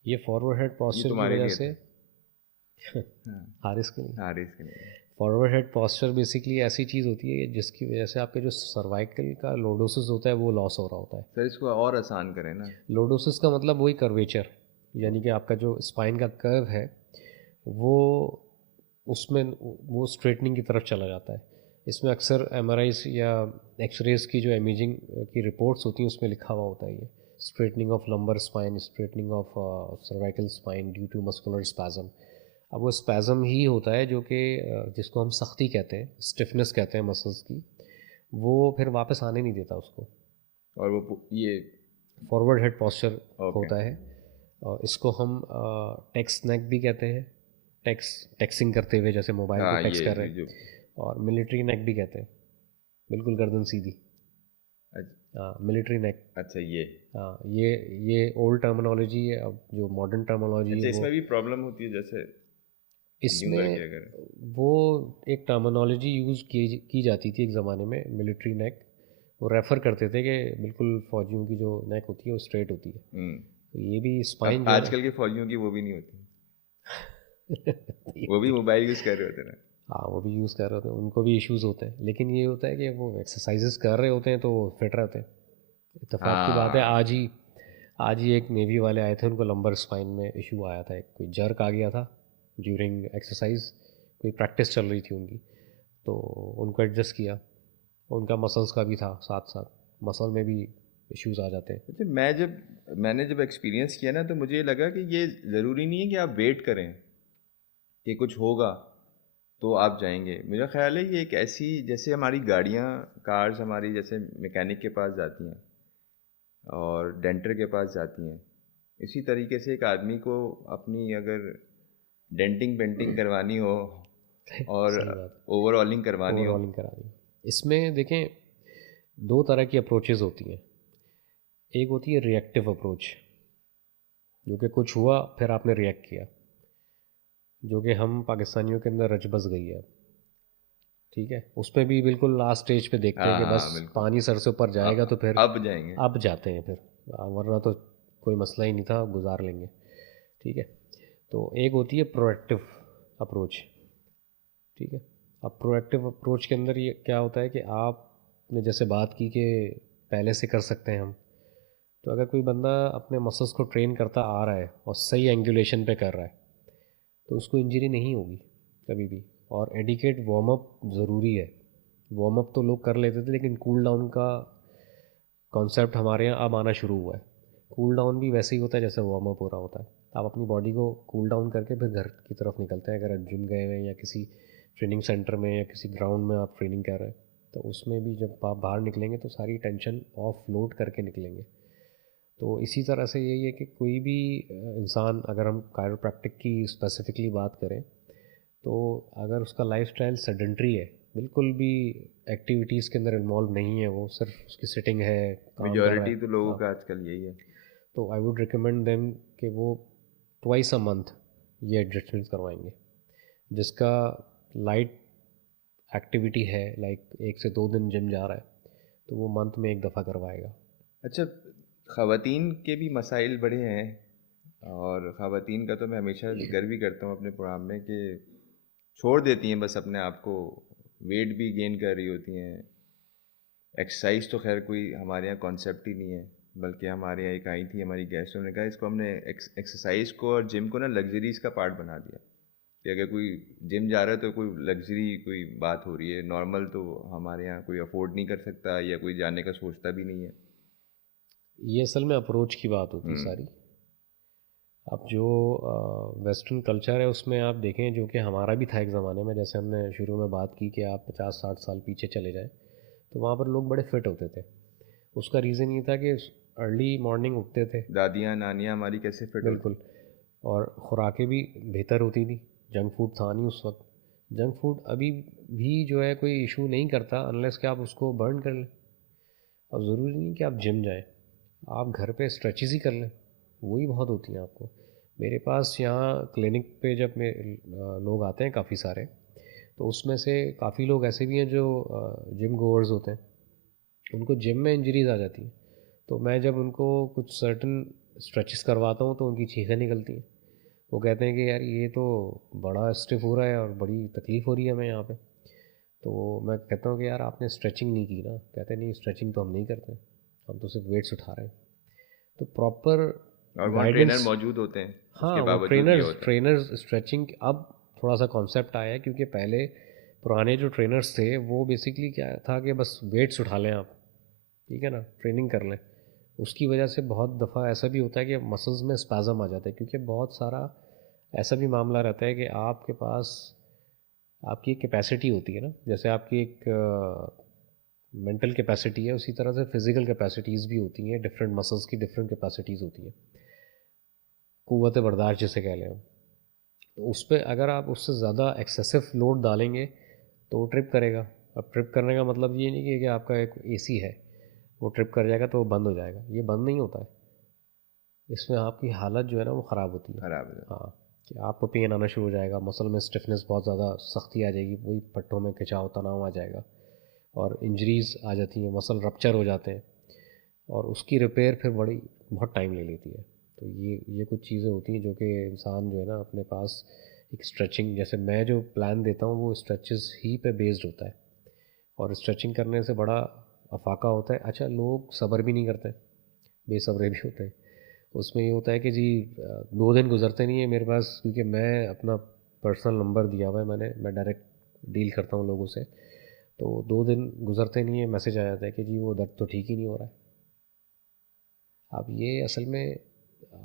ये फॉरवर्ड हेड ये पोस्चर की तुम्हारे वजह लिए से था। हाँ हारिस के लिए हाँ, रेस के लिए। फॉरवर्ड हेड पोस्चर बेसिकली ऐसी चीज़ होती है जिसकी वजह से आपके जो सर्वाइकल का लोडोसिस होता है वो लॉस हो रहा होता है। सर इसको और आसान करें ना। लोडोसिस का मतलब वही कर्वेचर, यानी कि आपका जो स्पाइन का कर्व है वो उसमें वो स्ट्रेटनिंग की तरफ चला जाता है। इसमें अक्सर एमआरआईज या एक्सरेज की जो इमेजिंग की रिपोर्ट्स होती हैं उसमें लिखा हुआ होता है ये straightening of lumbar spine, straightening of cervical spine due to muscular spasm. अब वो स्पैज़म ही होता है जो कि जिसको हम सख्ती कहते हैं, स्टिफनेस कहते हैं मसल्स की, वो फिर वापस आने नहीं देता उसको। और वो ये फॉरवर्ड हेड पोस्चर ओके होता है, और इसको हम टेक्स नेक भी कहते हैं, टेक्सिंग करते हुए जैसे मोबाइल हाँ को टेक्स कर रहे ये जो हैं, और मिलिट्री नेक भी कहते हैं, बिल्कुल गर्दन सीधी। हाँ, मिलिट्री नेक। अच्छा ये हाँ, ये ओल्ड टर्मिनोलॉजी है। अब जो मॉडर्न टर्मिनोलॉजी अच्छा है वो इसमें भी प्रॉब्लम होती है जैसे यूं इसमें करके अगर वो एक टर्मिनोलॉजी यूज़ की जाती थी एक ज़माने में, मिलिट्री नेक। वो रेफ़र करते थे कि बिल्कुल फ़ौजियों की जो नेक होती है वो स्ट्रेट होती है। तो ये भी अब स्पाइन जो है ना आजकल के फौजियों की वो भी नहीं होती, ये वो भी मोबाइल यूज़ कर रहे होते ना। हाँ, वो भी यूज़ कर रहे होते हैं, उनको भी इश्यूज़ होते हैं, लेकिन ये होता है कि वो एक्सरसाइजेस कर रहे होते हैं तो फिट रहते हैं। इत्तेफाक की बात है, हाँ आज ही एक नेवी वाले आए थे, उनको लंबर स्पाइन में इशू आया था, एक कोई जर्क आ गया था ड्यूरिंग एक्सरसाइज, कोई प्रैक्टिस चल रही थी उनकी, तो उनको एडजस्ट किया, उनका मसल्स का भी था, साथ साथ मसल में भी इश्यूज आ जाते हैं। अच्छा मैंने जब एक्सपीरियंस किया ना तो मुझे ये लगा कि ये ज़रूरी नहीं है कि आप वेट करें कि कुछ होगा तो आप जाएंगे। मेरा ख्याल है ये एक ऐसी, जैसे हमारी गाड़ियाँ कार्स हमारी जैसे मैकेनिक के पास जाती हैं और डेंटर के पास जाती हैं, इसी तरीके से एक आदमी को अपनी अगर डेंटिंग पेंटिंग करवानी हो और सही बात ओवरऑलिंग है, करवानी हो। ओवरऑलिंग करा दी। इसमें देखें, दो तरह की अप्रोचेज़ होती हैं। एक होती है रिएक्टिव अप्रोच, जो कि कुछ हुआ फिर आपने रिएक्ट किया, जो कि हम पाकिस्तानियों के अंदर रच बस गई है। ठीक है, उसमें भी बिल्कुल लास्ट स्टेज पे देखते हैं हाँ कि बस हाँ बिल्कुल। पानी सर से ऊपर जाएगा तो फिर अब जाएंगे। अब जाते हैं फिर, वरना तो कोई मसला ही नहीं था, गुजार लेंगे। ठीक है, तो एक होती है प्रोएक्टिव अप्रोच। ठीक है, अब प्रोएक्टिव अप्रोच के अंदर ये क्या होता है कि आपने जैसे बात की कि पहले से कर सकते हैं हम, तो अगर कोई बंदा अपने मसल्स को ट्रेन करता आ रहा है और सही एंगुलेशन पे कर रहा है तो उसको इंजरी नहीं होगी कभी भी। और एडिकेट वार्म अप ज़रूरी है। वार्म अप तो लोग कर लेते थे, लेकिन कूल डाउन का कॉन्सेप्ट हमारे यहाँ अब आना शुरू हुआ है। कूल डाउन भी वैसे ही होता है जैसे वार्म अप हो रहा होता है। आप अपनी बॉडी को कूल डाउन करके फिर घर की तरफ निकलते हैं। अगर आप जिम गए हुए हैं या किसी ट्रेनिंग सेंटर में या किसी ग्राउंड में आप ट्रेनिंग कर रहे हैं, तो उसमें भी जब आप बाहर निकलेंगे तो सारी टेंशन ऑफ लोड करके निकलेंगे। तो इसी तरह से यही है कि कोई भी इंसान, अगर हम कायरोप्रैक्टिक की स्पेसिफिकली बात करें, तो अगर उसका लाइफस्टाइल सेडेंट्री है, बिल्कुल भी एक्टिविटीज़ के अंदर इन्वॉल्व नहीं है, वो सिर्फ उसकी सिटिंग है, काम कर रहा है, मेजॉरिटी तो लोगों का आजकल यही है। तो आई वुड रिकमेंड देम कि वो ट्वाइस अ मंथ ये एडजस्टमेंट करवाएंगे, जिसका लाइट एक्टिविटी है, लाइक 1 से 2 दिन जिम जा रहा है, तो वो मंथ में एक दफ़ा करवाएगा। अच्छा, ख़वातीन के भी मसाइल बड़े हैं, और ख़वातीन का तो मैं हमेशा जिक्र भी करता हूँ अपने प्रोग्राम में कि छोड़ देती हैं बस अपने आप को, वेट भी गेन कर रही होती हैं। एक्सरसाइज तो खैर कोई हमारे यहाँ कॉन्सेप्ट ही नहीं है, बल्कि हमारे यहाँ एक आई थी हमारी गेस्ट, उन्होंने कहा इसको हमने एक्सरसाइज को और जिम को ना लग्जरीज का पार्ट बना दिया, कि अगर कोई जिम जा रहा है तो कोई लग्जरी कोई बात हो रही है, नॉर्मल तो हमारे यहाँ कोई अफोर्ड नहीं कर सकता या कोई जाने का सोचता भी नहीं है। ये असल में अप्रोच की बात होती है सारी। अब जो वेस्टर्न कल्चर है उसमें आप देखें, जो कि हमारा भी था एक ज़माने में, जैसे हमने शुरू में बात की कि आप 50-60 साल पीछे चले जाएं, तो वहाँ पर लोग बड़े फिट होते थे। उसका रीज़न ये था कि अर्ली मॉर्निंग उठते थे। दादियाँ नानियाँ हमारी कैसे फिट होती। बिल्कुल, और खुराकें भी बेहतर होती थी, जंक फूड था नहीं उस वक्त। जंक फूड अभी भी जो है कोई इशू नहीं करता अनलेस कि आप उसको बर्न कर लें। अब ज़रूरी नहीं कि आप जिम जाएं, आप घर पे स्ट्रेचेस ही कर लें, वही बहुत होती हैं आपको। मेरे पास यहाँ क्लिनिक पे जब लोग आते हैं काफ़ी सारे, तो उसमें से काफ़ी लोग ऐसे भी हैं जो जिम गोअर्स होते हैं, उनको जिम में इंजरीज आ जाती हैं। तो मैं जब उनको कुछ सर्टन स्ट्रेचेस करवाता हूँ तो उनकी चीखें निकलती हैं। वो कहते हैं कि यार ये तो बड़ा स्टिफ हो रहा है और बड़ी तकलीफ़ हो रही है हमें यहाँ पे। तो मैं कहता हूँ कि यार आपने स्ट्रेचिंग नहीं की ना। कहते हैं नहीं, स्ट्रेचिंग तो हम नहीं करते, हम तो सिर्फ वेट्स उठा रहे हैं। तो प्रॉपर और वहाँ ट्रेनर गाइडेंस। मौजूद होते हैं, हाँ, उसके वो बावजूद ये ट्रेनर्स होता है। ट्रेनर्स स्ट्रेचिंग अब थोड़ा सा कॉन्सेप्ट आया है, क्योंकि पहले पुराने जो ट्रेनर्स थे वो बेसिकली क्या था कि बस वेट्स उठा लें आप, ठीक है ना, ट्रेनिंग कर लें। उसकी वजह से बहुत दफ़ा ऐसा भी होता है कि मसल्स में स्पैज़म आ जाता है, क्योंकि बहुत सारा ऐसा भी मामला रहता है कि आपके पास आपकी एक कैपेसिटी होती है ना, जैसे आपकी एक मेंटल कैपेसिटी है, उसी तरह से फिज़िकल कैपेसिटीज़ भी होती हैं। डिफरेंट मसल्स की डिफरेंट कैपेसिटीज़ होती हैं, क़ुव्वत बर्दाश्त जिसे कह लें हम। तो उस पे अगर आप उससे ज़्यादा एक्सेसिव लोड डालेंगे तो वो ट्रिप करेगा। अब ट्रिप करने का मतलब ये नहीं कि आपका एक एसी है, वो ट्रिप कर जाएगा तो वो बंद हो जाएगा, ये बंद नहीं होता है। इसमें आपकी हालत जो है ना वो ख़राब होती है। खराब है। हाँ, कि आपको पेन आना शुरू हो जाएगा, मसल में स्टिफनेस बहुत ज़्यादा सख्ती आ जाएगी, वही पट्टों में खिंचाव तनाव आ जाएगा और इंजरीज आ जाती हैं, मसल रप्चर हो जाते हैं और उसकी रिपेयर फिर बहुत टाइम ले लेती है। तो ये कुछ चीज़ें होती हैं जो कि इंसान जो है ना अपने पास एक स्ट्रेचिंग, जैसे मैं जो प्लान देता हूँ वो स्ट्रेचेस ही पे बेस्ड होता है और स्ट्रेचिंग करने से बड़ा अफाका होता है। अच्छा, लोग सब्र भी नहीं करते, बेसब्रे भी होते हैं। उसमें ये होता है कि जी 2 दिन गुजरते नहीं है मेरे पास, क्योंकि मैं अपना पर्सनल नंबर दिया हुआ है मैं डायरेक्ट डील करता हूँ लोगों से। तो 2 दिन गुजरते नहीं है, मैसेज आ जाता है कि जी वो दर्द तो ठीक ही नहीं हो रहा है। अब ये असल में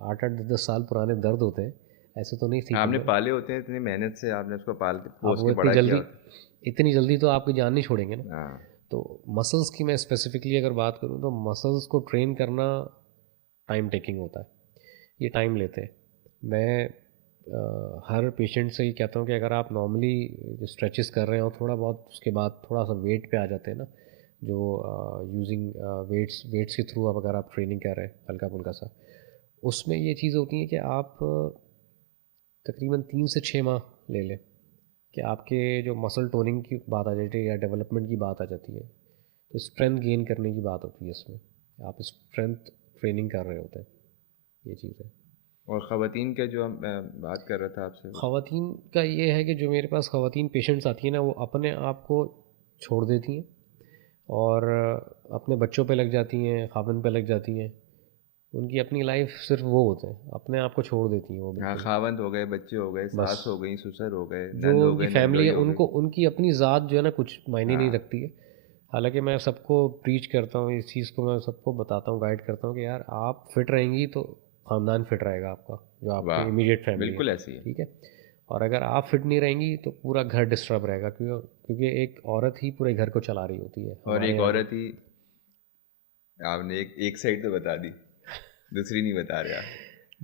8-8 10 साल पुराने दर्द होते हैं, ऐसे तो नहीं ठीक आपने होंगे ना। पाले होते हैं, इतनी मेहनत से आपने उसको पाल के अब पोस वो के बड़ा किया इतनी जल्दी तो आपकी जान नहीं छोड़ेंगे ना। होता है। हाँ। तो मसल्स की मैं स्पेसिफिकली अगर बात करूँ तो मसल्स को ट्रेन करना टाइम टेकिंग होता है, ये टाइम लेते हैं। मैं हर पेशेंट से ही कहता हूँ कि अगर आप नॉर्मली स्ट्रेचेस कर रहे हो थोड़ा बहुत, उसके बाद थोड़ा सा वेट पे आ जाते हैं ना, जो यूजिंग वेट्स के थ्रू अब अगर आप ट्रेनिंग कर रहे हैं हल्का फुल्का सा, उसमें ये चीज़ होती है कि आप तकरीबन 3 से 6 माह ले लें कि आपके जो मसल टोनिंग की बात आ जाती है या डेवलपमेंट की बात आ जाती है, तो स्ट्रेंथ गेन करने की बात होती है इसमें, आप स्ट्रेंथ ट्रेनिंग कर रहे होते हैं, ये चीज़ है। और ख़वातीन का जो मैं बात कर रहा था आपसे, ख़वातीन का ये है कि जो मेरे पास ख़वातीन पेशेंट्स आती हैं ना, वो अपने आप को छोड़ देती हैं और अपने बच्चों पे लग जाती हैं, ख़ावंद पे लग जाती हैं। उनकी अपनी लाइफ सिर्फ वो होते हैं, अपने आप को छोड़ देती हैं वो हाँ, बिल्कुल। खावंद हो गए, बच्चे हो गए, बस सास हो गई, ससुर हो गए, जो नंद हो उनकी गए, फैमिली है नंदोई हो गई। उनको उनकी अपनी ज़ात जो है ना कुछ मायने नहीं हाँ। रखती है। हालांकि मैं सबको प्रीच करता हूँ इस चीज़ को, मैं सबको बताता हूँ, गाइड करता हूँ कि यार आप फिट रहेंगी तो ख़ानदान फिट रहेगा आपका, जो आपके वाह, इमीडिएट फैमिली है, बिल्कुल ऐसी है। ठीक है। और अगर आप फिट नहीं रहेंगी तो पूरा घर डिस्टर्ब रहेगा, क्योंकि एक औरत ही पूरे घर को चला रही होती है और हमारे एक यहाँ के। औरत ही, आपने एक साइड तो बता दी, दूसरी नहीं बता रहे आप।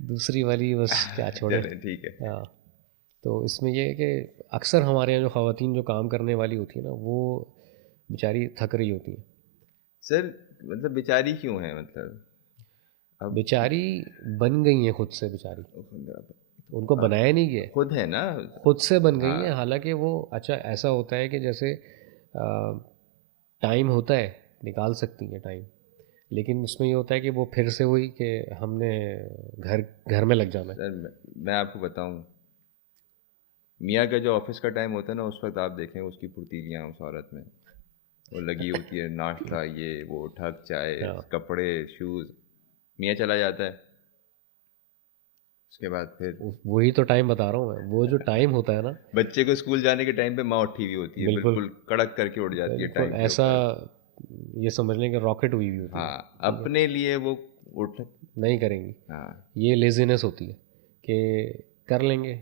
दूसरी वाली बस क्या छोड़े। चलें, ठीक है। हाँ, तो इसमें ये है कि अक्सर हमारे यहाँ जो ख़वातीन जो काम करने वाली होती है ना, वो बेचारी थक रही होती है। सर, मतलब बेचारी क्यों है, मतलब अब बेचारी बन गई हैं खुद से, बेचारी उनको अब बनाया नहीं गया, खुद है ना। खुद से बन गई हैं। हाँ। हालांकि वो, अच्छा ऐसा होता है कि जैसे टाइम होता है, निकाल सकती हैं टाइम, लेकिन उसमें ये होता है कि वो फिर से वही कि हमने घर घर में लग जाना है। सर, मैं आपको बताऊं, मियाँ का जो ऑफिस का टाइम होता है ना, उस वक्त आप देखें उसकी फुर्तीलियाँ उस औरत में, वो लगी होती है, नाश्ता, ये वो, ठग, चाय, हाँ, कपड़े, शूज़। मियाँ चला जाता है, उसके बाद फिर वही तो टाइम बता रहा हूँ मैं, वो जो टाइम होता है ना, बच्चे को स्कूल जाने के टाइम पे माँ उठी हुई होती है, बिल्कुल बिल्कुल कड़क करके उठ जाती है बिल्कुल टाइम के ऐसा, ऊपर। ये समझ लें कि रॉकेट हुई हुई होती है, हाँ, ठीक है। अपने लिए वो उठ। नहीं करेंगी, हाँ। ये लेजीनेस होती है कि कर लेंगे।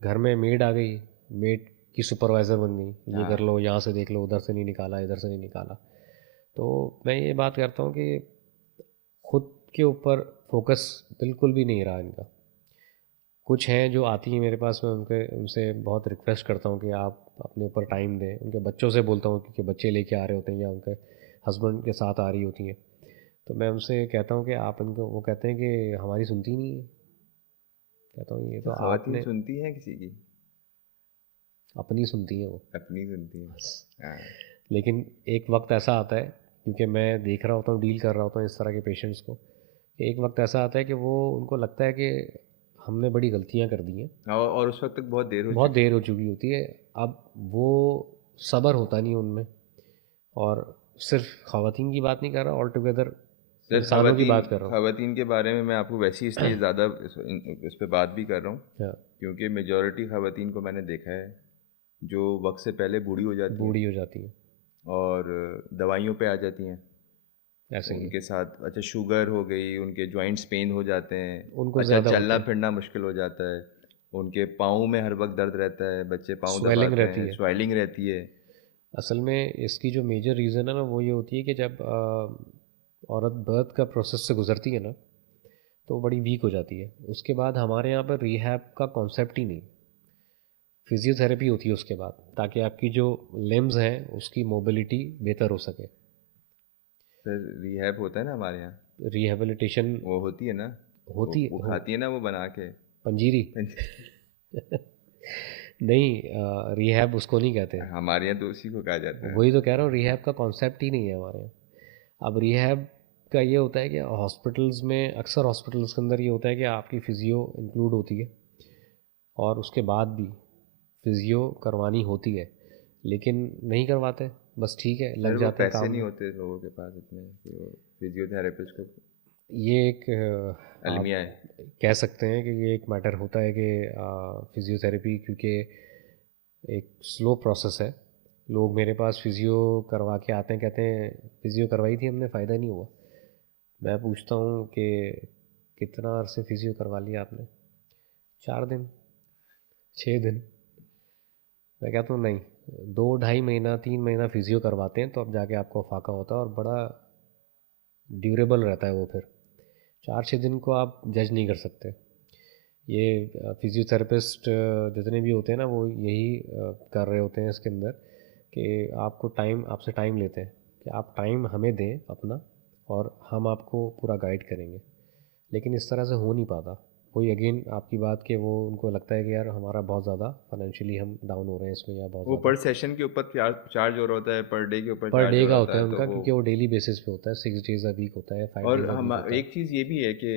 घर में मेड आ गई, मेड की सुपरवाइज़र बन गई, ये कर हाँ। लो, यहाँ से देख लो, उधर से नहीं निकाला, इधर से नहीं निकाला। तो मैं ये बात करता हूँ कि खुद के ऊपर फोकस बिल्कुल भी नहीं रहा इनका। कुछ हैं जो आती हैं मेरे पास, मैं उनसे बहुत रिक्वेस्ट करता हूँ कि आप अपने ऊपर टाइम दें। उनके बच्चों से बोलता हूँ, क्योंकि बच्चे लेके आ रहे होते हैं या उनके हस्बैंड के साथ आ रही होती हैं, तो मैं उनसे कहता हूँ कि आप इनको, वो कहते हैं कि हमारी सुनती नहीं है। कहता हूँ ये तो तो ख़वातीन आपने, सुनती हैं किसी की? अपनी सुनती है वो अपनी सुनती हैं। बस। हाँ। लेकिन एक वक्त ऐसा आता है, क्योंकि मैं देख रहा होता हूँ, डील कर रहा होता हूँ इस तरह के पेशेंट्स को, एक वक्त ऐसा आता है कि वो, उनको लगता है कि हमने बड़ी गलतियाँ कर दी हैं, और उस वक्त तक बहुत देर हो बहुत चुकी देर हो होती है। चुकी होती है। अब वो सब्र होता नहीं उनमें। और सिर्फ ख़वातीन की बात नहीं कर रहा, ऑल टुगेदर सर, इंसानों की बात कर रहा हूँ। ख़वातीन के बारे में मैं आपको वैसे ही इसलिए ज़्यादा इस पे बात भी कर रहा हूँ, हाँ, क्योंकि मेजॉरिटी ख़वातीन को मैंने देखा है जो वक्त से पहले बूढ़ी हो जाती हैं बूढ़ी हो जाती है, और दवाइयों पे आ जाती हैं। ऐसे ही है। उनके साथ अच्छा शुगर हो गई, उनके जॉइंट्स पेन हो जाते हैं, उनको अच्छा ज़्यादा होते चलना हैं, फिरना मुश्किल हो जाता है, उनके पाँव में हर वक्त दर्द रहता है, बच्चे पाँव स्वेलिंग दबाते रहती हैं, है। स्वेलिंग रहती है। असल में इसकी जो मेजर रीज़न है ना, वो ये होती है कि जब औरत बर्थ का प्रोसेस से गुजरती है ना, तो वो बड़ी वीक हो जाती है। उसके बाद हमारे यहाँ पर रिहैब का कॉन्सेप्ट ही नहीं, फिजियोथेरेपी होती है उसके बाद, ताकि आपकी जो लिम्स हैं उसकी मोबिलिटी बेहतर हो सके। फिर रिहैब होता है ना हमारे यहाँ, रिहेबिलिटेशन वो होती है ना, होती वो हो, खाती है ना वो बना के। पंजीरी नहीं, रिहैब उसको नहीं कहते। हमारे यहाँ तो उसी को कहा जाता है। वही तो कह रहा हूँ, रिहैब का कॉन्सेप्ट ही नहीं है हमारे यहाँ। अब रिहैब का ये होता है कि हॉस्पिटल्स में, अक्सर हॉस्पिटल्स के अंदर ये होता है कि आपकी फ़िज़ियो इंक्लूड होती है, और उसके बाद भी फ़िज़ियो करवानी होती है, लेकिन नहीं करवाते, बस ठीक है, सर लग वो जाते हैं पैसे काम नहीं में। होते लोगों के पास इतने कि वो फिजियोथेरेपिस्ट को। ये एक आप अलमिया है। कह सकते हैं कि ये एक मैटर होता है कि फ़िज़ियोथेरेपी, क्योंकि एक स्लो प्रोसेस है। लोग मेरे पास फ़िज़ियो करवा के आते हैं, कहते हैं फ़िज़ियो करवाई थी हमने, फ़ायदा नहीं हुआ। मैं पूछता हूँ कि कितना अरसे फ़िज़ियो करवा लिया आपने? 4 दिन, 6 दिन। मैं कहता हूँ नहीं, 2 ढाई महीना 3 महीना फ़िज़ियो करवाते हैं, तो अब जाके आपको फ़ाका होता है, और बड़ा ड्यूरेबल रहता है वो फिर। 4-6 दिन को आप जज नहीं कर सकते। ये फिजियोथेरेपिस्ट जितने भी होते हैं ना, वो यही कर रहे होते हैं इसके अंदर, कि आपको टाइम, आपसे टाइम लेते हैं कि आप टाइम हमें दें अपना, और हम आपको पूरा गाइड करेंगे। लेकिन इस तरह से हो नहीं पाता। वही अगेन आपकी बात, कि वो उनको लगता है कि यार हमारा बहुत ज़्यादा फाइनेंशियली हम डाउन हो रहे हैं इसमें, या बहुत वो ज़्यादा। पर सेशन के ऊपर चार्ज हो रहा होता है, पर डे के ऊपर पर चार्ज डे हो का रहा होता होता है है, तो उनका, वो। क्योंकि वो डेली बेसिस पे होता है, 6 डेज़ अ वीक होता है, 5 और डेज़ अ हम वीक होता है। एक चीज़ ये भी है कि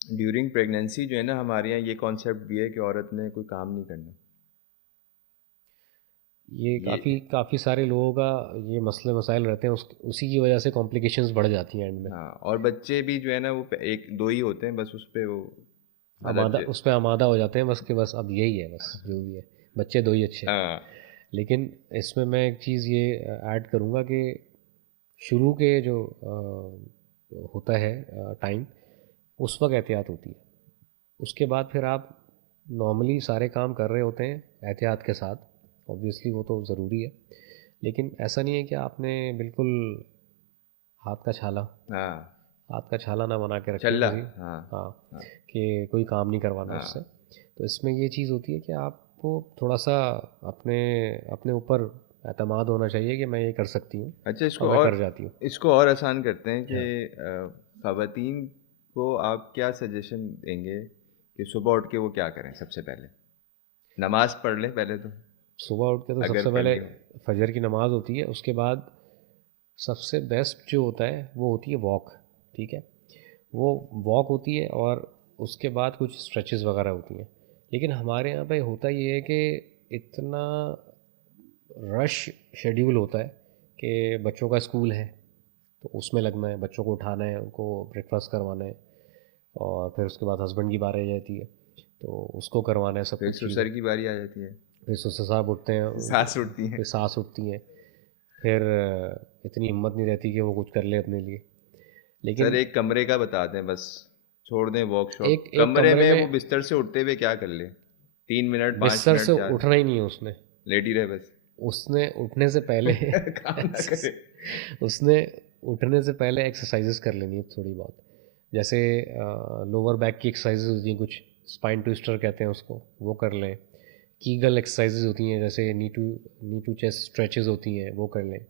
ड्यूरिंग प्रेगनेंसी जो है ना, हमारे यहाँ ये कॉन्सेप्ट भी है कि औरत ने कोई काम नहीं करना। ये ये काफ़ी काफ़ी सारे लोगों का ये मसले मसाइल रहते हैं, उसी की वजह से कॉम्प्लिकेशंस बढ़ जाती हैं एंड में। हाँ, और बच्चे भी जो है ना वो एक दो ही होते हैं, बस उस पे वो हालत आमादा, उस पर आमादा हो जाते हैं बस, कि बस अब यही है, बस जो भी है, बच्चे 2 ही अच्छे हैं। हाँ। लेकिन इसमें मैं एक चीज़ ये ऐड करूँगा कि शुरू के जो होता है टाइम, उस वक्त एहतियात होती है। उसके बाद फिर आप नॉर्मली सारे काम कर रहे होते हैं एहतियात के साथ, ऑब्वियसली वो तो ज़रूरी है। लेकिन ऐसा नहीं है कि आपने बिल्कुल हाथ का छाला, हाँ। हाथ का छाला ना बना के रखें चल्ला। किसी। हाँ। हाँ, हाँ। कि कोई काम नहीं करवाना उससे। हाँ। तो इसमें ये चीज़ होती है कि आपको थोड़ा सा अपने अपने ऊपर एतमाद होना चाहिए कि मैं ये कर सकती हूँ, अच्छा, और मैं कर जाती हूँ। इसको और आसान करते हैं कि हाँ, ख़वातीन को आप क्या सजेशन देंगे कि सुबह उठ के वो क्या करें सबसे पहले? नमाज़ पढ़ लें पहले तो, सुबह उठ के तो अगर सबसे पहले पढ़नी हो। फजर की नमाज़ होती है, उसके बाद सबसे बेस्ट जो होता है वो होती है वॉक। ठीक है, वो वॉक होती है, और उसके बाद कुछ स्ट्रेचेस वगैरह होती हैं। लेकिन हमारे यहाँ पे होता ये है कि इतना रश शेड्यूल होता है कि बच्चों का स्कूल है, तो उसमें लगना है, बच्चों को उठाना है, उनको ब्रेकफास्ट करवाना है, और फिर उसके बाद हस्बैंड की बारी आ जाती है, तो उसको करवाना है सब फिर कुछ चीज़ें। ससुर की बारी आ जाती है, फिर ससुर साहब उठते हैं, सास उठती हैं। फिर सास उठती हैं, फिर इतनी हिम्मत नहीं रहती कि वो कुछ कर ले अपने लिए। सर लेकिन एक कमरे का बता दें बस, छोड़ दें वर्कशॉप, एक एक कमरे कमरे में में, वो बिस्तर से उठते हुए क्या कर ले? 3 मिनट, पाँच बिस्तर से मिनट चार उठना ही नहीं है उसने। लेटी रहे बस। उसने उठने से पहले काम ना करे। उसने उठने से पहले एक्सरसाइजेस कर लेनी है थोड़ी बहुत, जैसे लोअर बैक की एक्सरसाइजेस होती हैं कुछ, स्पाइन ट्विस्टर कहते हैं उसको, वो कर लें। कीगल एक्सरसाइजेज होती हैं, जैसे नी टू चेस्ट स्ट्रेचेस होती हैं, वो कर लें।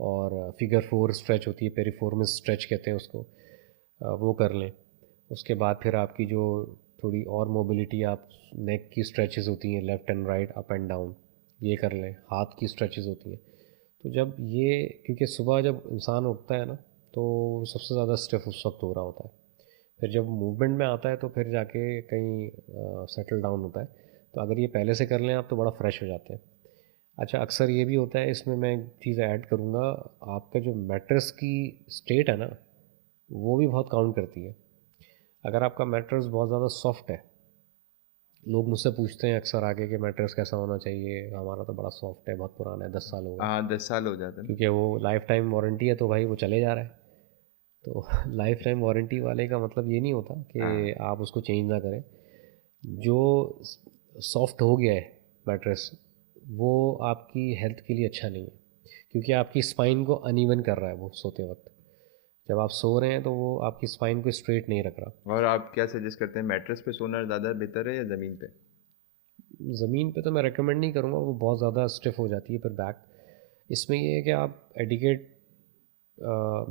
और फिगर 4 स्ट्रेच होती है, पेरिफॉर्मिस स्ट्रेच कहते हैं उसको, वो कर लें। उसके बाद फिर आपकी जो थोड़ी और मोबिलिटी, आप नेक की स्ट्रेचेस होती हैं, left and right, up and down, ये कर लें। हाथ की स्ट्रेचेस होती हैं। तो जब ये, क्योंकि सुबह जब इंसान उठता है ना, तो सबसे ज़्यादा स्टिफ उस वक्त हो रहा होता है। फिर जब मूवमेंट में आता है तो फिर जाके कहीं सेटल डाउन होता है। तो अगर ये पहले से कर लें आप तो बड़ा फ्रेश हो जाते हैं। अच्छा, अक्सर ये भी होता है, इसमें मैं एक चीज़ ऐड करूँगा, आपका जो मैट्रेस की स्टेट है ना, वो भी बहुत काउंट करती है। अगर आपका मैट्रेस बहुत ज़्यादा सॉफ्ट है, लोग मुझसे पूछते हैं अक्सर आके कि मैट्रेस कैसा होना चाहिए, हमारा तो बड़ा सॉफ्ट है, बहुत पुराना है, 10 साल हो गए। हाँ, 10 साल हो जाते हैं। क्योंकि वो लाइफ टाइम वारंटी है, तो भाई वो चले जा रहा है। तो लाइफ टाइम वारंटी वाले का मतलब ये नहीं होता कि हाँ, आप उसको चेंज ना करें। जो सॉफ्ट हो गया है मैट्रेस, वो आपकी हेल्थ के लिए अच्छा नहीं है, क्योंकि आपकी स्पाइन को अनइवन कर रहा है वो सोते वक्त। जब आप सो रहे हैं तो वो आपकी स्पाइन को स्ट्रेट नहीं रख रहा। और आप क्या सजेस्ट करते हैं, मैट्रेस पे सोना ज़्यादा बेहतर है या ज़मीन पे? ज़मीन पे तो मैं रेकमेंड नहीं करूँगा, वो बहुत ज़्यादा स्टिफ हो जाती है फिर बैक। इसमें ये है कि आप एडिकेट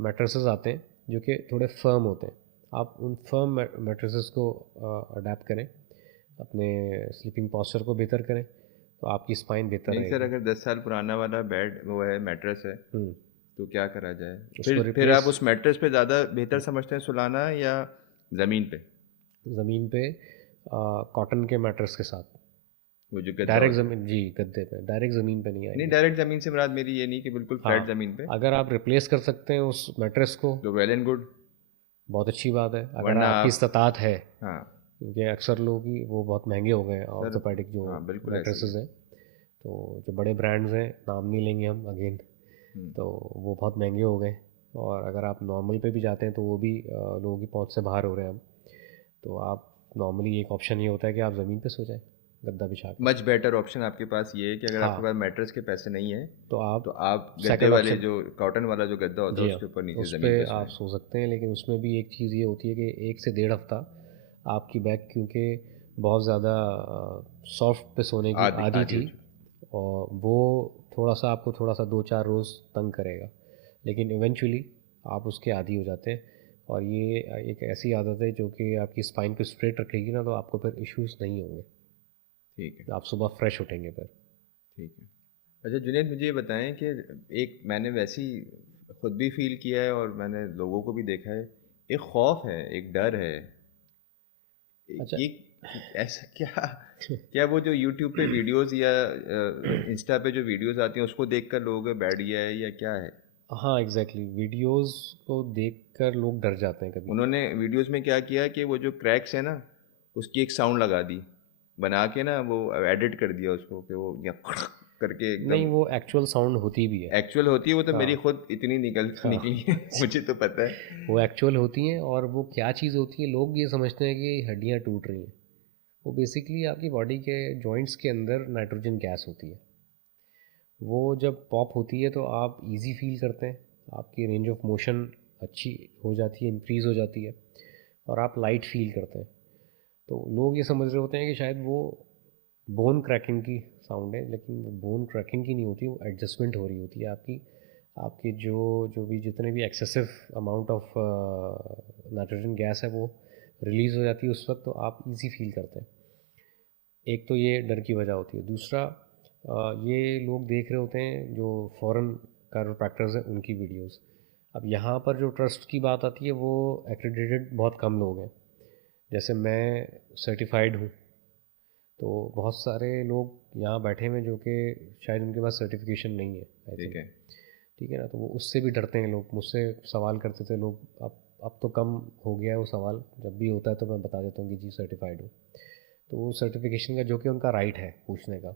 मैट्रेसेस आते हैं जो कि थोड़े फर्म होते हैं, आप उन फर्म मैट्रेसेस को अडेप्ट करें, अपने स्लीपिंग पॉस्चर को बेहतर करें, तो आपकी स्पाइन बेहतर नहीं सर, रहेगी। अगर 10 साल पुराना वाला बेड वो है, मैट्रेस है, हम्म, तो क्या करा जाए? उसको फिर आप रिप्लेस, उस मैट्रेस पे ज़्यादा बेहतर समझते हैं सुलाना या ज़मीन पे? ज़मीन पे कॉटन के मैट्रेस के साथ। वो जो गद्दा डायरेक्ट होता है। ज़मीन, जी, गद्दे पे डायरेक्ट ज़मीन पे नहीं नहीं, आएंगे। डायरेक्ट ज़मीन से मुराद मेरी ये नहीं कि बिल्कुल हाँ, फ्लैट ज़मीन पे। अगर आप रिप्लेस कर सकते हैं उस मैट्रेस को, तो वेल एंड गुड। बहुत अच्छी बात है। अगर वरना आपकी आप, इस्तात है, हाँ क्योंकि अक्सर लोग ही, वो बहुत महंगे हो गए हैं सर, ऑर्थोपेडिक जो हाँ बिल्कुल ऐसे ही मैट्रेसेस है। हैं। तो जो बड़े ब्रांड्स हैं, नाम नहीं लेंगे हम अगेन, हम्म, तो वो बहुत महंगे हो गए। और अगर आप नॉर्मल पे भी जाते हैं तो वो भी लोगों की पहुंच से बाहर हो रहे हैं अब। तो आप नॉर्मली एक ऑप्शन ये होता है कि आप ज़मीन पे सो जाएं, गद्दा बिछा के। मच बेटर ऑप्शन आपके पास ये है कि अगर आपके हाँ, पास मैट्रेस के पैसे नहीं है, तो तो आप आप गद्दे सेकंड वाले ऑप्शन, जो कॉटन वाला जो गद्दा होता है जी हाँ, उसके ऊपर नीचे उस पे ज़मीन पे आप सोएं। सो सकते हैं। लेकिन उसमें भी एक चीज़ ये होती है कि 1 से 1.5 हफ्ता आपकी बैक, क्योंकि बहुत ज़्यादा सॉफ्ट पे सोने की आदि आदी आदि हो थी, चुकी। और वो थोड़ा सा आपको थोड़ा सा 2-4 रोज़ तंग करेगा, लेकिन इवेंचुअली आप उसके आदी हो जाते हैं। और ये एक ऐसी आदत है जो कि आपकी स्पाइन को स्ट्रेट रखेगी ना, तो आपको फिर इश्यूज़ नहीं होंगे, ठीक है, आप सुबह फ्रेश उठेंगे फिर। ठीक है। अच्छा जुनैद, मुझे ये बताएं कि एक मैंने वैसी खुद भी फील किया है और मैंने लोगों को भी देखा है, एक खौफ है, एक डर है, अच्छा। ये ऐसा क्या, क्या वो जो यूट्यूब पे वीडियोस या इंस्टा पे जो वीडियोस आती हैं उसको देखकर लोगों का बैठ गया है या क्या है? हाँ, एग्जैक्टली, वीडियोस को देखकर लोग डर जाते हैं कभी। उन्होंने वीडियोस में क्या किया कि वो जो क्रैक्स है ना, उसकी एक साउंड लगा दी, बना के ना वो एडिट कर दिया उसको कि वो या करके नहीं, एकदम वो एक्चुअल साउंड होती भी है। एक्चुअल होती है। वो तो हाँ, मेरी खुद इतनी हाँ, निकली है मुझे तो पता है। वो एक्चुअल होती हैं। और वो क्या चीज़ होती है, लोग ये समझते हैं कि हड्डियाँ टूट रही हैं। वो बेसिकली आपकी बॉडी के जॉइंट्स के अंदर नाइट्रोजन गैस होती है। वो जब पॉप होती है तो आप इजी फील करते हैं, आपकी रेंज ऑफ मोशन अच्छी हो जाती है, इंक्रीज़ हो जाती है, और आप लाइट फील करते हैं। तो लोग ये समझ रहे होते हैं कि शायद वो बोन क्रैकिंग की साउंड है, लेकिन वो बोन क्रैकिंग की नहीं होती, वो एडजस्टमेंट हो रही होती है आपकी। आपके जो भी जितने भी excessive amount of nitrogen gas है वो रिलीज़ हो जाती है उस वक्त, तो आप इजी फील करते हैं। एक तो ये डर की वजह होती है। दूसरा, ये लोग देख रहे होते हैं जो फॉरेन कायरोप्रैक्टर्स हैं उनकी वीडियोस। अब यहाँ पर जो ट्रस्ट की बात आती है, वो एक्रेडिटेड बहुत कम लोग हैं। जैसे मैं सर्टिफाइड हूँ, तो बहुत सारे लोग यहाँ बैठे हुए हैं जो कि शायद उनके पास सर्टिफिकेशन नहीं है, आई ठीक थिंक। है। ठीक है ना, तो वो उससे भी डरते हैं लोग। मुझसे सवाल करते थे लोग, अब तो कम हो गया है वो सवाल, जब भी होता है तो मैं बता देता हूँ कि जी सर्टिफाइड हूँ। तो वो सर्टिफिकेशन का, जो कि उनका राइट है पूछने का,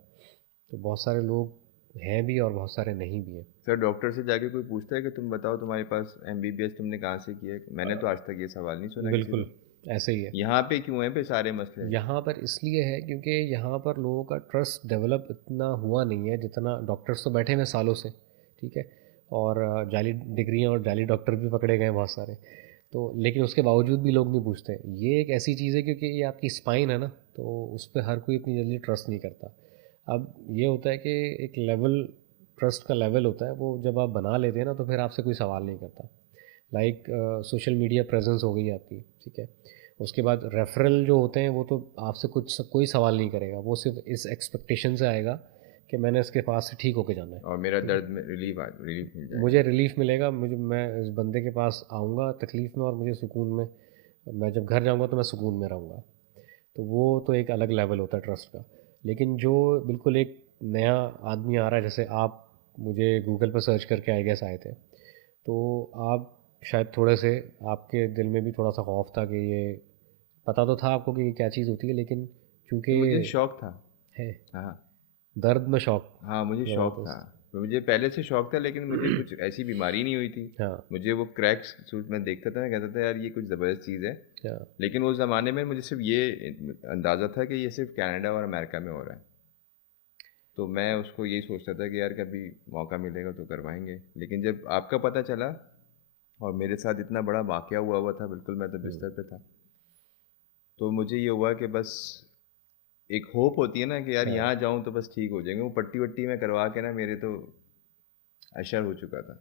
तो बहुत सारे लोग हैं भी और बहुत सारे नहीं भी हैं। सर, डॉक्टर से जाके कोई पूछता है कि तुम बताओ तुम्हारे पास एमबीबीएस तुमने कहाँ से किया है? मैंने तो आज तक ये सवाल नहीं सुना किसी बिल्कुल से। ऐसे ही है। यहाँ पे क्यों है पे सारे मसले? यहाँ पर इसलिए है क्योंकि यहाँ पर लोगों का ट्रस्ट डेवलप इतना हुआ नहीं है जितना, डॉक्टर्स तो बैठे हुए सालों से, ठीक है, और जाली डिग्रियाँ और जाली डॉक्टर भी पकड़े गए हैं बहुत सारे। तो लेकिन उसके बावजूद भी लोग नहीं पूछते। ये एक ऐसी चीज़ है क्योंकि ये आपकी स्पाइन है ना, तो उस पर हर कोई इतनी जल्दी ट्रस्ट नहीं करता। अब ये होता है कि एक लेवल, ट्रस्ट का लेवल होता है, वो जब आप बना लेते हैं ना तो फिर आपसे कोई सवाल नहीं करता। लाइक सोशल मीडिया प्रेजेंस हो गई आपकी, ठीक है। उसके बाद रेफरल जो होते हैं वो तो आपसे कुछ कोई सवाल नहीं करेगा, वो सिर्फ इस एक्सपेक्टेशन से आएगा कि मैंने इसके पास से ठीक होके जाना है, और मेरा ठीक है। दर्द में रिलीफ मिल जाएगा। मुझे रिलीफ मिलेगा, मुझे, मैं इस बंदे के पास आऊँगा तकलीफ़ में और मुझे सुकून में, मैं जब घर जाऊँगा तो मैं सुकून में रहूँगा। तो वो तो एक अलग लेवल होता है ट्रस्ट का। लेकिन जो बिल्कुल एक नया आदमी आ रहा है, जैसे आप मुझे गूगल पर सर्च करके आई गेस आए थे, तो आप शायद थोड़े से, आपके दिल में भी थोड़ा सा खौफ था कि ये, पता तो था आपको कि ये क्या चीज़ होती है, लेकिन चूँकि मुझे शौक था। है हाँ दर्द में शौक हाँ, मुझे शौक था। ज़बरदस्त। मुझे पहले से शौक था, लेकिन मुझे कुछ ऐसी बीमारी नहीं हुई थी। हाँ मुझे वो क्रैक्स सूट मैं देखता था, मैं कहता था यार ये कुछ ज़बरदस्त चीज़ है। हाँ लेकिन उस ज़माने में मुझे सिर्फ ये अंदाज़ा था कि ये सिर्फ कनाडा और अमेरिका में हो रहा है। तो मैं उसको यही सोचता था कि यार कभी मौका मिलेगा तो करवाएंगे। लेकिन जब आपका पता चला और मेरे साथ इतना बड़ा वाक़या हुआ हुआ था, बिल्कुल मैं तो बिस्तर पे था, तो मुझे ये हुआ कि बस एक होप होती है ना कि यार हाँ। यहाँ जाऊँ तो बस ठीक हो जाएंगे। वो पट्टी वट्टी में करवा के ना मेरे तो अशर हो चुका था।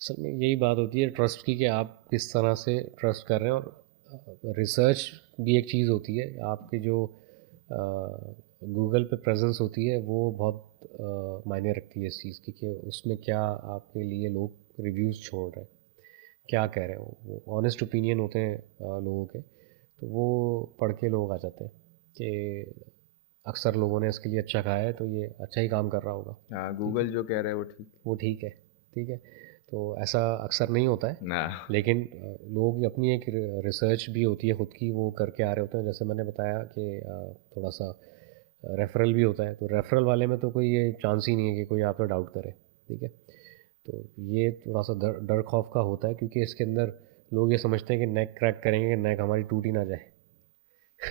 असल में यही बात होती है ट्रस्ट की, कि आप किस तरह से ट्रस्ट कर रहे हैं। और रिसर्च भी एक चीज़ होती है, आपकी जो गूगल पे प्रेजेंस होती है वो बहुत मायने रखती है इस चीज़ की, कि उसमें क्या आपके लिए लोग रिव्यूज़ छोड़ रहे हैं, क्या कह रहे हैं, वो ऑनेस्ट ओपिनियन होते हैं लोगों के, तो वो पढ़ के लोग आ जाते हैं कि अक्सर लोगों ने इसके लिए अच्छा कहा है तो ये अच्छा ही काम कर रहा होगा, हाँ, ठीक है, गूगल जो कह रहा है वो ठीक। वो ठीक है, ठीक है। तो ऐसा अक्सर नहीं होता है, ना। लेकिन लोग अपनी एक रिसर्च भी होती है खुद की, वो करके आ रहे होते हैं। जैसे मैंने बताया कि थोड़ा सा रेफरल भी होता है, तो रेफरल वाले में तो कोई ये चांस ही नहीं है कि कोई आप पे डाउट करे, ठीक है। तो ये थोड़ा सा डर डर खौफ का होता है, क्योंकि इसके अंदर लोग ये समझते हैं कि नेक क्रैक करेंगे, नेक हमारी टूट ही ना जाए।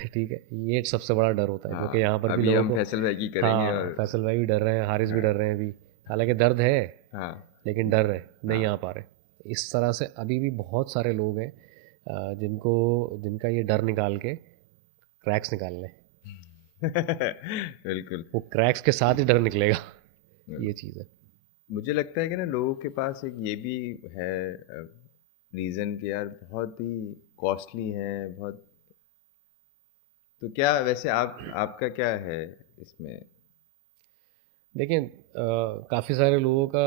ठीक है, ये सबसे बड़ा डर होता है जो कि हाँ, यहाँ पर भी अभी लोगों हम को। फैसल भाई की करेंगे हाँ, और फैसल भाई भी डर रहे हैं, हारिस भी हाँ डर रहे हैं अभी, हालांकि दर्द है हाँ लेकिन डर है, नहीं आ हाँ। पा रहे। इस तरह से अभी भी बहुत सारे लोग हैं जिनको, जिनका ये डर निकाल के क्रैक्स निकालने, बिल्कुल। वो क्रैक्स के साथ ही डर निकलेगा। ये चीज़ है। मुझे लगता है कि ना लोगों के पास एक ये भी है रीज़न कि यार बहुत ही कॉस्टली है बहुत। तो क्या वैसे आप आपका क्या है इसमें? देखिए काफ़ी सारे लोगों का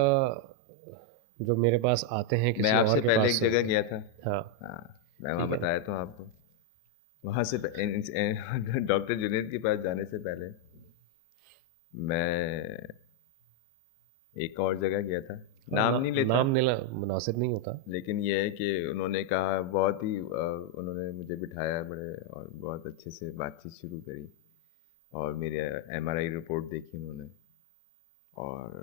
जो मेरे पास आते हैं मैं किसी आपसे और के पहले पास एक से जगह होते हैं। गया था। हाँ हाँ, मैं वहाँ ठीक है। बताया तो आपको। वहाँ से डॉक्टर जुनेद के पास जाने से पहले मैं एक और जगह गया था, हाँ, नाम नहीं लेता। नाम लेना मुनासिब नहीं होता। लेकिन ये है कि उन्होंने कहा बहुत ही उन्होंने मुझे बिठाया बड़े और बहुत अच्छे से बातचीत शुरू करी और मेरे एमआरआई रिपोर्ट देखी उन्होंने और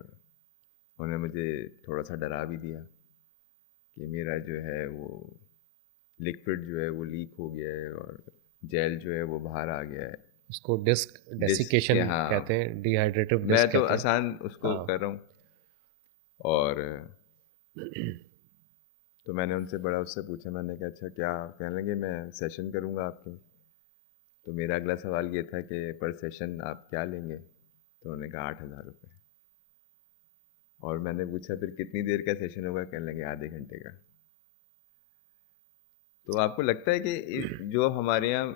उन्होंने मुझे थोड़ा सा डरा भी दिया कि मेरा जो है वो लिक्विड जो है वो लीक हो गया है और जेल जो है वो बाहर आ गया है। उसको डिस्क डिस्क के, डेसिकेशन कहते हाँ। हैं, डिहाइड्रेटिव मैं डिस्क तो कहते हैं। आसान उसको हाँ कर रहा हूँ और तो मैंने उनसे बड़ा उससे पूछा, मैंने कहा अच्छा क्या? कहने लगे मैं सेशन करूँगा आपके। तो मेरा अगला सवाल ये था कि पर सेशन आप क्या लेंगे? तो उन्होंने कहा 8,000 रुपये। और मैंने पूछा फिर कितनी देर का सेशन होगा? कहने लगे आधे घंटे का। तो आपको लगता है कि जो हमारे यहाँ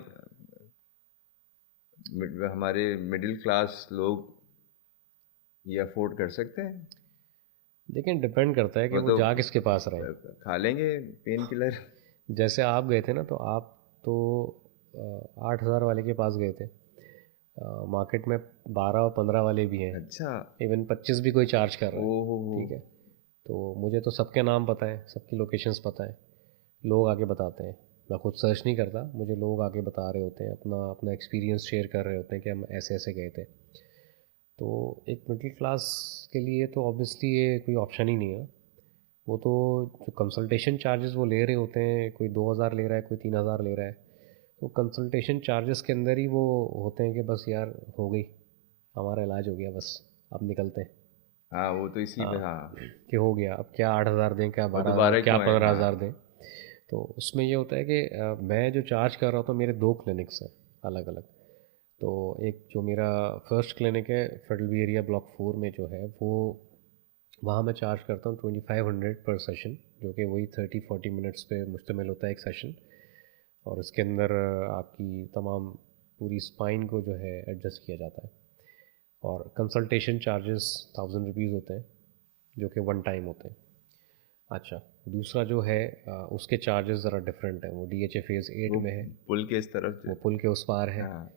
हमारे मिडिल क्लास लोग ये अफोर्ड कर सकते हैं? लेकिन डिपेंड करता है कि वो वो तो जा किसके पास रहे हैं। खा लेंगे पेन किलर। जैसे आप गए थे ना, तो आप तो 8,000 वाले के पास गए थे। मार्केट में 12 और 15 वाले भी हैं, अच्छा। इवन 25 भी कोई चार्ज कर रहा है, ओहो। ठीक है। तो मुझे तो सबके नाम पता है, सबकी लोकेशंस पता है, लोग आके बताते हैं। मैं खुद सर्च नहीं करता, मुझे लोग आके बता रहे होते हैं, अपना अपना एक्सपीरियंस शेयर कर रहे होते हैं कि हम ऐसे ऐसे गए थे। तो एक मिडिल क्लास के लिए तो ऑब्वियसली ये कोई ऑप्शन ही नहीं है। वो तो जो कंसल्टेशन चार्जेस वो ले रहे होते हैं, कोई 2,000 ले रहा है, कोई 3,000 ले रहा है, वो कंसल्टेशन चार्जेस के अंदर ही वो होते हैं कि बस यार हो गई, हमारा इलाज हो गया, बस अब निकलते हैं। हाँ, वो तो इसी पे, हाँ हाँ। कि हो गया, अब क्या 8,000 दें, क्या और 12,000, दोबारा क्या क्यों आए? 15,000 हाँ। दें। तो उसमें ये होता है कि मैं जो चार्ज कर रहा हूँ तो मेरे 2 क्लिनिक्स हैं अलग अलग। तो एक जो मेरा फर्स्ट क्लिनिक है फेडरल एरिया ब्लॉक 4 में जो है वो, वहाँ मैं चार्ज करता हूँ 2500 पर सेशन, जो कि वही 30-40 मिनट्स पे मुश्तमिल होता है एक सेशन। और इसके अंदर आपकी तमाम पूरी स्पाइन को जो है एडजस्ट किया जाता है। और कंसल्टेशन चार्जेस 1000 रुपीज़ होते हैं, जो कि वन टाइम होते हैं। अच्छा, दूसरा जो है उसके चार्जेस ज़रा डिफरेंट है। वो DHA फेज़ 8 वो में है, पुल के इस तरफ वो पुल के उस पार है। हाँ।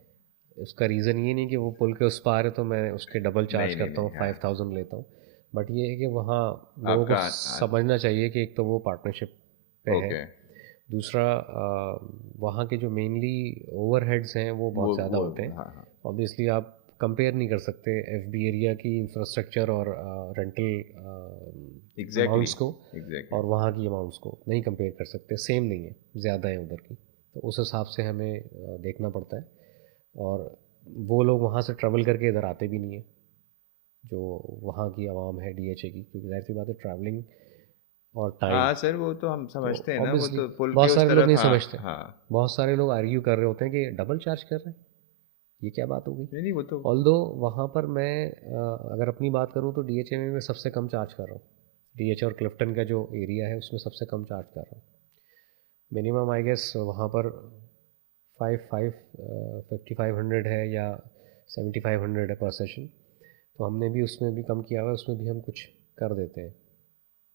उसका रीज़न ये नहीं कि वो पुल के उस पार है तो मैं उसके डबल चार्ज नहीं नहीं करता हूँ, नहीं, हाँ। 5000 लेता हूँ। बट ये है कि वहाँ लोगों को आपका समझना चाहिए कि एक तो वो पार्टनरशिप पे है, ओके। दूसरा वहाँ के जो मेनली ओवरहेड्स हैं वो बहुत ज़्यादा वो होते हैं। हाँ हाँ ऑब्वियसली आप कंपेयर नहीं कर सकते FB एरिया की इंफ्रास्ट्रक्चर और रेंटल एग्जैक्टली अमाउंट्स को, एग्जैक्टली। और वहाँ की अमाउंट्स को नहीं कंपेयर कर सकते, सेम नहीं है, ज़्यादा है उधर की। तो उस हिसाब से हमें देखना पड़ता है। और वो लोग वहाँ से ट्रैवल करके इधर आते भी नहीं है, जो वहाँ की आवाम है DHA की, क्योंकि ज़ाहिर सी बात है ट्रैवलिंग और टाइम। हाँ सर, वो तो हम तो समझते हैं ना, वो ऑब्वियसली तो पुल के बहुत उस सारे लोग तरफ, नहीं हाँ समझते, हाँ। बहुत सारे लोग आर्ग्यू कर रहे होते हैं कि डबल चार्ज कर रहे हैं, ये क्या बात हो गई। नहीं नहीं, वो तो ऑल्दो वहाँ पर मैं अगर अपनी बात करूँ तो DHA में मैं सबसे कम चार्ज कर रहा हूँ। DHA और क्लिफ्टन का जो एरिया है उसमें सबसे कम चार्ज कर रहा हूँ। मिनिमम आई गेस वहाँ पर 5500 है या 7500 है पर सेशन। तो हमने भी उसमें भी कम किया हुआ है, उसमें भी हम कुछ कर देते हैं कि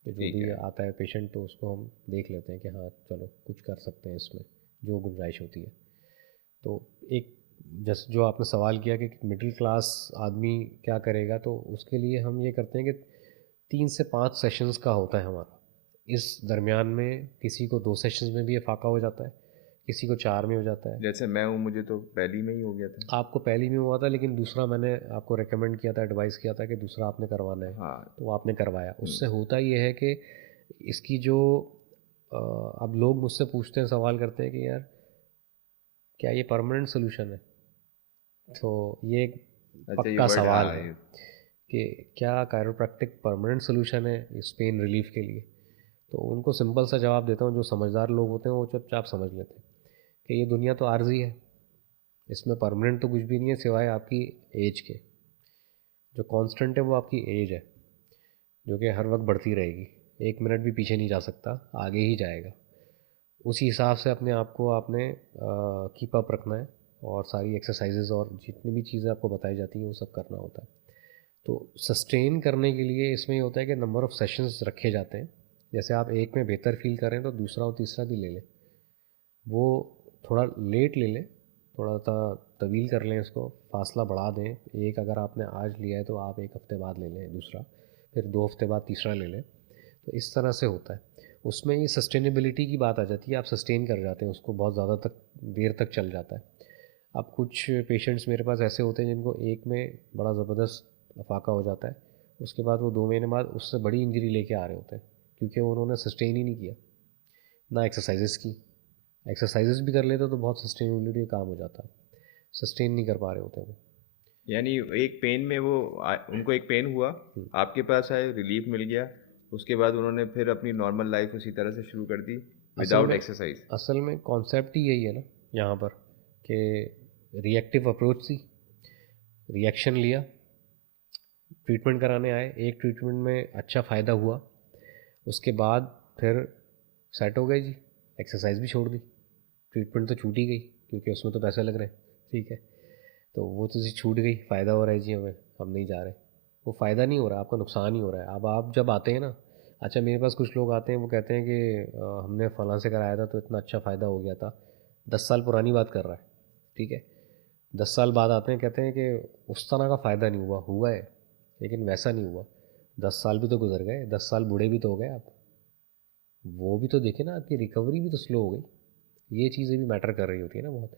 जो ठीक भी है। आता है पेशेंट तो उसको हम देख लेते हैं कि हाँ चलो कुछ कर सकते हैं इसमें, जो गुंजाइश होती है। तो एक जैसे जो आपने सवाल किया कि मिडिल क्लास आदमी क्या करेगा, तो उसके लिए हम ये करते हैं कि 3 से 5 सेशंस का होता है हमारा। इस दरमियान में किसी को 2 सेशंस में भी इफाका हो जाता है, किसी को 4 में हो जाता है। जैसे मैं हूँ, मुझे तो पहली में ही हो गया था। आपको पहली में हुआ था, लेकिन दूसरा मैंने आपको रेकमेंड किया था, एडवाइस किया था कि दूसरा आपने करवाना है, हाँ। तो वो आपने करवाया। उससे होता ये है कि इसकी जो अब लोग मुझसे पूछते हैं, सवाल करते हैं कि यार क्या ये परमानेंट सोल्यूशन है। तो ये एक अच्छा, ये पक्का वर्ड, सवाल हाँ है ये कि क्या कायरोप्रैक्टिक परमानेंट सोल्यूशन है इस पेन रिलीफ के लिए। तो उनको सिंपल सा जवाब देता हूँ, जो समझदार लोग होते हैं वो चुपचाप समझ लेते हैं कि ये दुनिया तो आर्जी है, इसमें परमानेंट तो कुछ भी नहीं है सिवाय आपकी एज के। जो कांस्टेंट है वो आपकी एज है, जो कि हर वक्त बढ़ती रहेगी, 1 मिनट भी पीछे नहीं जा सकता, आगे ही जाएगा। उसी हिसाब से अपने आप को आपने कीप अप रखना है, और सारी एक्सरसाइजेज और जितनी भी चीज़ें आपको बताई जाती हैं वो सब करना होता है। तो सस्टेन करने के लिए इसमें ये होता है कि नंबर ऑफ़ सेशंस रखे जाते हैं। जैसे आप एक में बेहतर फील करें तो दूसरा और तीसरा भी ले लें, वो थोड़ा लेट ले लें, थोड़ा सा तवील कर लें, इसको फासला बढ़ा दें। एक अगर आपने आज लिया है तो आप 1 हफ़्ते बाद ले लें दूसरा, फिर 2 हफ़्ते बाद तीसरा ले लें। तो इस तरह से होता है। उसमें ये सस्टेनेबिलिटी की बात आ जाती है, आप सस्टेन कर जाते हैं उसको, बहुत ज़्यादा तक देर तक चल जाता है। अब कुछ पेशेंट्स मेरे पास ऐसे होते हैं जिनको एक में बड़ा ज़बरदस्त अफाका हो जाता है, उसके बाद वो 2 महीने बाद उससे बड़ी इंजरी लेके आ रहे होते हैं, क्योंकि उन्होंने सस्टेन ही नहीं किया ना एक्सरसाइजेस की। एक्सरसाइजेस भी कर लेते तो बहुत सस्टेनेबिलिटी काम हो जाता, सस्टेन नहीं कर पा रहे होते वो। यानी एक पेन में वो उनको एक पेन हुआ, आपके पास आए, रिलीफ मिल गया, उसके बाद उन्होंने फिर अपनी नॉर्मल लाइफ उसी तरह से शुरू कर दी असल विदाउट में एक्सरसाइज। असल में कॉन्सेप्ट ही यही है ना यहाँ पर, कि रिएक्टिव अप्रोच थी, रिएक्शन लिया, ट्रीटमेंट कराने आए, एक ट्रीटमेंट में अच्छा फ़ायदा हुआ, उसके बाद फिर सेट हो गए जी, एक्सरसाइज भी छोड़ दी, ट्रीटमेंट तो छूट ही गई क्योंकि उसमें तो पैसे लग रहे हैं, ठीक है। तो वो तो चीज़ छूट गई, फ़ायदा हो रहा है जी हमें, हम नहीं जा रहे। वो फ़ायदा नहीं हो रहा, आपका नुकसान ही हो रहा है। अब आप जब आते हैं ना, अच्छा मेरे पास कुछ लोग आते हैं, वो कहते हैं कि हमने फ़लाँ से कराया था तो इतना अच्छा फ़ायदा हो गया था, 10 साल पुरानी बात कर रहा है, ठीक है। 10 साल बाद आते हैं, कहते हैं कि उस तरह का फ़ायदा नहीं हुआ, हुआ है लेकिन वैसा नहीं हुआ। 10 साल भी तो गुजर गए, 10 साल बूढ़े भी तो हो गए आप, वो भी तो देखें ना, आपकी रिकवरी भी तो स्लो हो गई। ये चीज़ें भी मैटर कर रही होती है ना बहुत।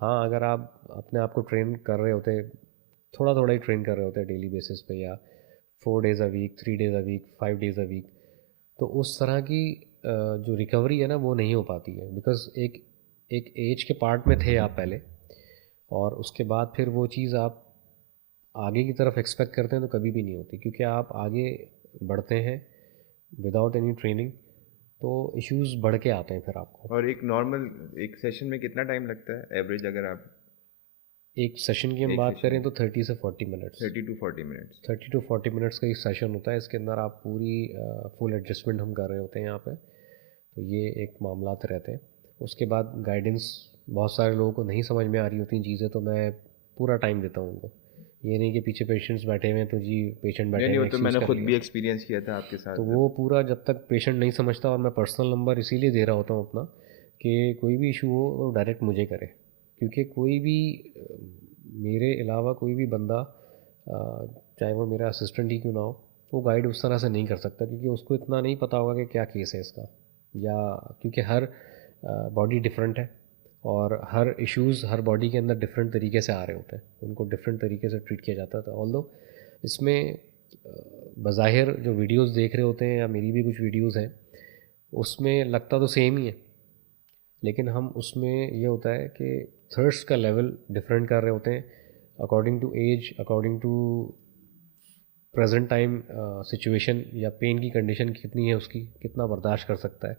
हाँ, अगर आप अपने आप को ट्रेन कर रहे होते, थोड़ा थोड़ा ही ट्रेन कर रहे होते हैं डेली बेसिस पे, या 4 days a week, 3 days a week, 5 days a week, तो उस तरह की जो रिकवरी है ना वो नहीं हो पाती है, बिकॉज़ एक एक एज के पार्ट में थे आप पहले, और उसके बाद फिर वो चीज़ आप आगे की तरफ एक्सपेक्ट करते हैं तो कभी भी नहीं होती, क्योंकि आप आगे बढ़ते हैं विदाउट एनी ट्रेनिंग, तो इश्यूज़ बढ़ के आते हैं फिर आपको। और एक नॉर्मल एक सेशन में कितना टाइम लगता है एवरेज, अगर आप एक सेशन की हम एक बात सेशन करें में तो 30 से 40 minutes, 30 to 40 minutes? 30 to 40 minutes का एक सेशन होता है। इसके अंदर आप पूरी फुल एडजस्टमेंट हम कर रहे होते हैं यहाँ पे। तो ये एक मामलात रहते हैं। उसके बाद गाइडेंस, बहुत सारे लोगों को नहीं समझ में आ रही होती हैं चीज़ें, तो मैं पूरा टाइम देता हूँ उनको। ये नहीं कि पीछे पेशेंट्स बैठे हुए हैं तो जी पेशेंट नहीं बैठे नहीं, हुए वो हैं तो एक्सक्यूज़ मैंने कर खुद लिया। भी एक्सपीरियंस किया था आपके तो साथ वो पूरा जब तक पेशेंट नहीं समझता, और मैं पर्सनल नंबर इसीलिए दे रहा होता हूँ अपना कि कोई भी इशू हो तो डायरेक्ट मुझे करे। क्योंकि कोई भी मेरे अलावा कोई भी बंदा, चाहे वो मेरा असिस्टेंट ही क्यों ना हो, वो गाइड उस तरह से नहीं कर सकता, क्योंकि उसको इतना नहीं पता होगा कि क्या केस है इसका। या क्योंकि हर बॉडी डिफरेंट है, और हर इश्यूज़ हर बॉडी के अंदर डिफरेंट तरीके से आ रहे होते हैं, उनको डिफरेंट तरीके से ट्रीट किया जाता है। ऑल्दो इसमें बज़ाहिर जो वीडियोस देख रहे होते हैं, या मेरी भी कुछ वीडियोस हैं, उसमें लगता तो सेम ही है, लेकिन हम उसमें ये होता है कि थर्स्ट का लेवल डिफरेंट कर रहे होते हैं according to age, according to present time situation, या पेन की कंडीशन कितनी है उसकी, कितना बर्दाश्त कर सकता है।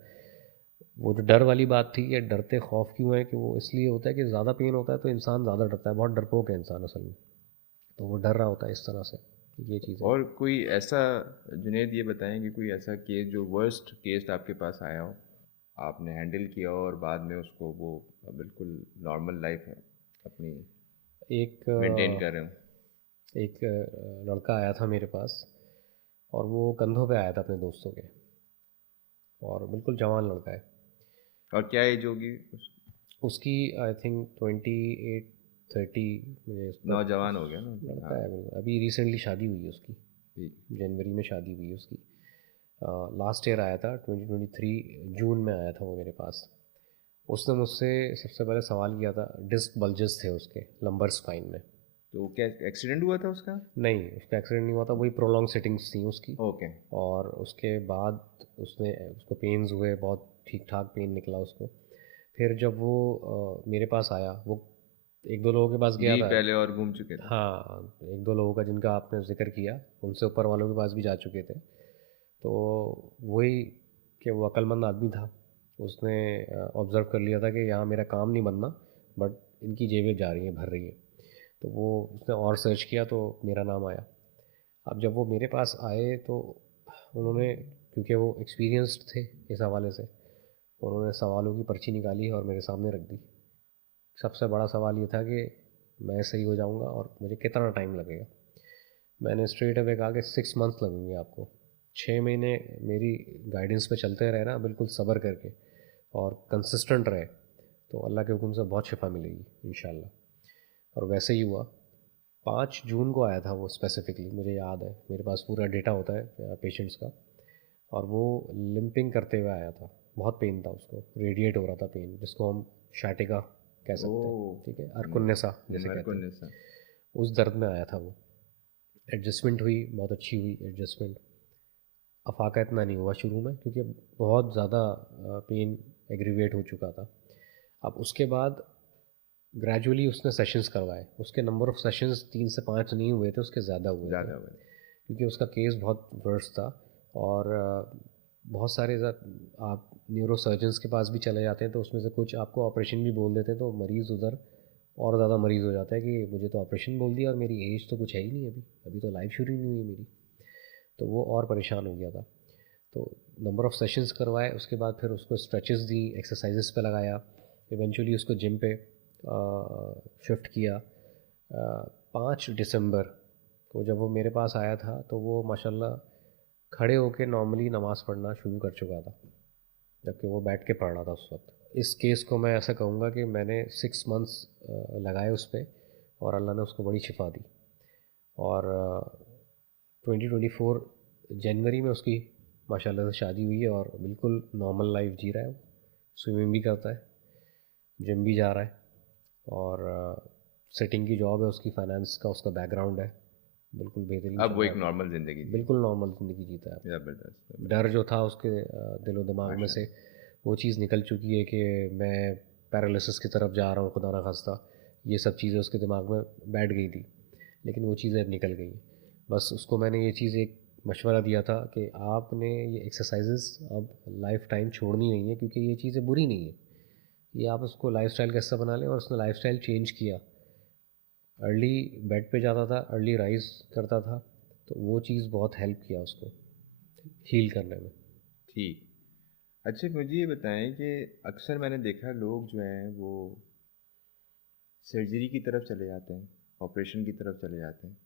वो जो डर वाली बात थी कि डरते खौफ क्यों है, कि वो इसलिए होता है कि ज़्यादा पेन होता है तो इंसान ज़्यादा डरता है, बहुत डरपोक है इंसान असल में, तो वो डर रहा होता है इस तरह से। ये चीज़ है। और कोई ऐसा, जुनेद ये बताएं कि कोई ऐसा केस जो वर्स्ट केस आपके पास आया हो, आपने हैंडल किया हो और बाद में उसको वो बिल्कुल नॉर्मल लाइफ है अपनी एक मेंटेन कर रहे हो? लड़का आया था मेरे पास, और वो कंधों पे आया था अपने दोस्तों के, और बिल्कुल जवान लड़का है। और क्या एज होगी उसकी आई थिंक 28-30, मुझे इस पर नौजवान हो गया ना? हाँ, लड़का है बिल्कुल। अभी रिसेंटली शादी हुई है उसकी, ठीक। जनवरी में शादी हुई है उसकी। लास्ट ईयर आया था, 2023 जून में आया था वो मेरे पास। उसने मुझसे सबसे पहले सवाल किया था, डिस्क बल्जेस थे उसके लंबर स्पाइन में। तो क्या एक्सीडेंट हुआ था उसका? नहीं, उसका एक्सीडेंट नहीं हुआ था, वही प्रोलॉन्ग सेटिंग्स थी उसकी। ओके। और उसके बाद उसको पेन्स हुए, बहुत ठीक ठाक पेन निकला उसको। फिर जब वो मेरे पास आया, वो एक दो लोगों के पास गया भी था। पहले और घूम चुके थे? हाँ, एक दो लोगों का जिनका आपने जिक्र किया, उनसे ऊपर वालों के पास भी जा चुके थे। तो वही कि वो अक्लमंद आदमी था, उसने ऑब्ज़र्व कर लिया था कि यहाँ मेरा काम नहीं बनना, बट इनकी जेबें जा रही हैं, भर रही हैं। तो वो उसने और सर्च किया तो मेरा नाम आया। अब जब वो मेरे पास आए तो उन्होंने, क्योंकि वो एक्सपीरियंस्ड थे इस हवाले से, उन्होंने सवालों की पर्ची निकाली और मेरे सामने रख दी। सबसे बड़ा सवाल ये था कि मैं सही हो जाऊंगा और मुझे कितना टाइम लगेगा। मैंने स्ट्रेट अवे कहा कि 6 मंथ्स लगेंगे आपको। 6 महीने मेरी गाइडेंस पे चलते रहे ना, बिल्कुल सब्र करके और कंसिस्टेंट रहे, तो अल्लाह के हुक्म से बहुत शिफा मिलेगी इंशाल्लाह। और वैसे ही हुआ। 5 जून को आया था वो स्पेसिफिकली, मुझे याद है, मेरे पास पूरा डेटा होता है पेशेंट्स का। और वो लिम्पिंग करते हुए आया था, बहुत पेन था उसको, रेडिएट हो रहा था पेन, जिसको हम शाटिका कह सकते हैं, ओ, ठीक है, अरकुन्नेसा जैसे कहते हैं। मरकुन्नेसा। उस दर्द में आया था वो। एडजस्टमेंट हुई, बहुत अच्छी हुई एडजस्टमेंट। अफाका इतना नहीं हुआ शुरू में, क्योंकि बहुत ज़्यादा पेन एग्रीवेट हो चुका था। अब उसके बाद ग्रेजुअली उसने सेशंस करवाए, उसके नंबर ऑफ़ सेशंस 3 से 5 नहीं हुए थे, उसके ज़्यादा हुए थे, ज़्यादा हुआ? क्योंकि उसका केस बहुत वर्स था। और बहुत सारे आप न्यूरो सर्जन्स के पास भी चले जाते हैं तो उसमें से कुछ आपको ऑपरेशन भी बोल देते हैं, तो मरीज़ उधर और ज़्यादा मरीज़ हो जाता है कि मुझे तो ऑपरेशन बोल दिया और मेरी एज तो कुछ है ही नहीं, अभी अभी तो लाइफ शुरू ही नहीं हुई मेरी। तो वो और परेशान हो गया था। तो नंबर ऑफ़ सेशंस करवाए, उसके बाद फिर उसको स्ट्रेचेस दी, एक्सरसाइजेस पे लगाया, इवेंचुअली उसको जिम पे शिफ्ट किया। 5 दिसंबर को जब वो मेरे पास आया था तो वो माशाल्लाह खड़े होकर नॉर्मली नमाज़ पढ़ना शुरू कर चुका था, जबकि वो बैठ के पढ़ रहा था उस वक्त। इस केस को मैं ऐसा कहूँगा कि मैंने 6 मंथ्स लगाए उस पर, और अल्लाह ने उसको बड़ी शिफा दी। और 2024 जनवरी में उसकी माशाल्लाह से शादी हुई है, और बिल्कुल नॉर्मल लाइफ जी रहा है वो। स्विमिंग भी करता है, जिम भी जा रहा है, और सेटिंग की जॉब है उसकी, फाइनेंस का उसका बैकग्राउंड है, बिल्कुल बेहतरीन अब चल वो रहा एक है। नॉर्मल ज़िंदगी जी। बिल्कुल नॉर्मल ज़िंदगी जीता है। ज़बरदस्त, डर ज़बरदस्त। जो था उसके दिलो दिमाग में से, माशाल्लाह। वो चीज़ निकल चुकी है कि मैं पैरालिसिस की तरफ जा रहा हूँ, खुदा ना खास्ता, ये सब चीज़ें उसके दिमाग में बैठ गई थी, लेकिन वो चीज़ें अब निकल गई। बस उसको मैंने ये चीज़ एक मशवरा दिया था कि आपने ये एक्सरसाइजेस अब लाइफ टाइम छोड़नी नहीं है, क्योंकि ये चीज़ें बुरी नहीं है, ये आप उसको लाइफस्टाइल कैसा बना लें। और उसने लाइफस्टाइल चेंज किया, अर्ली बेड पे जाता था, अर्ली राइज करता था, तो वो चीज़ बहुत हेल्प किया उसको हील करने में। ठीक। अच्छा, मुझे ये बताएं कि अक्सर मैंने देखा लोग जो हैं वो सर्जरी की तरफ चले जाते हैं, ऑपरेशन की तरफ चले जाते हैं।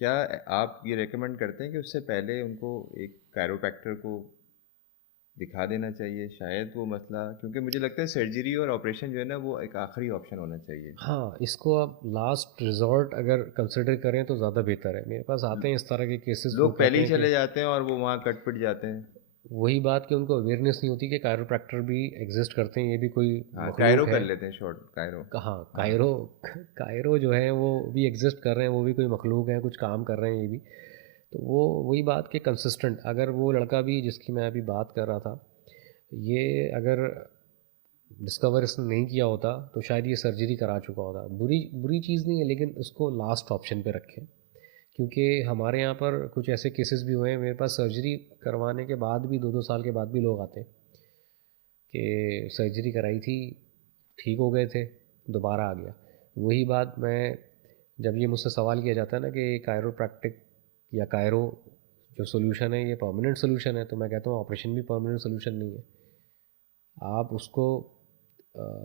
क्या आप ये रेकमेंड करते हैं कि उससे पहले उनको एक कायरोप्रैक्टर को दिखा देना चाहिए, शायद वो मसला, क्योंकि मुझे लगता है सर्जरी और ऑपरेशन जो है ना वो एक आखिरी ऑप्शन होना चाहिए। हाँ, इसको आप लास्ट रिजॉर्ट अगर कंसिडर करें तो ज़्यादा बेहतर है। मेरे पास आते हैं इस तरह के केसेस, वो लोग पहले कहते ही हैं कि चले जाते हैं और वो वहाँ कट पिट जाते हैं। वही बात कि उनको अवेयरनेस नहीं होती कि कायरोप्रैक्टर भी एग्जिस्ट करते हैं, ये भी कोई हाँ, कायरो मखलूक है। कर लेते हैं, शॉर्ट कायरो। कहाँ हाँ। कायरो, कायरो जो है वो भी एग्जिस्ट कर रहे हैं, वो भी कोई मखलूक है, कुछ काम कर रहे हैं ये भी। तो वो वही बात कि कंसिस्टेंट, अगर वो लड़का भी जिसकी मैं अभी बात कर रहा था, ये अगर डिस्कवर इसने नहीं किया होता तो शायद ये सर्जरी करा चुका होता। बुरी बुरी चीज़ नहीं है, लेकिन उसको लास्ट ऑप्शन पे रखें, क्योंकि हमारे यहाँ पर कुछ ऐसे केसेस भी हुए हैं, मेरे पास सर्जरी करवाने के बाद भी 2-2 साल के बाद भी लोग आते हैं कि सर्जरी कराई थी, ठीक हो गए थे, दोबारा आ गया। वही बात मैं, जब ये मुझसे सवाल किया जाता है ना कि कायरोप्रैक्टिक या कायरो जो सोल्यूशन है ये परमानेंट सोल्यूशन है, तो मैं कहता हूँ ऑपरेशन भी परमानेंट सोल्यूशन नहीं है। आप उसको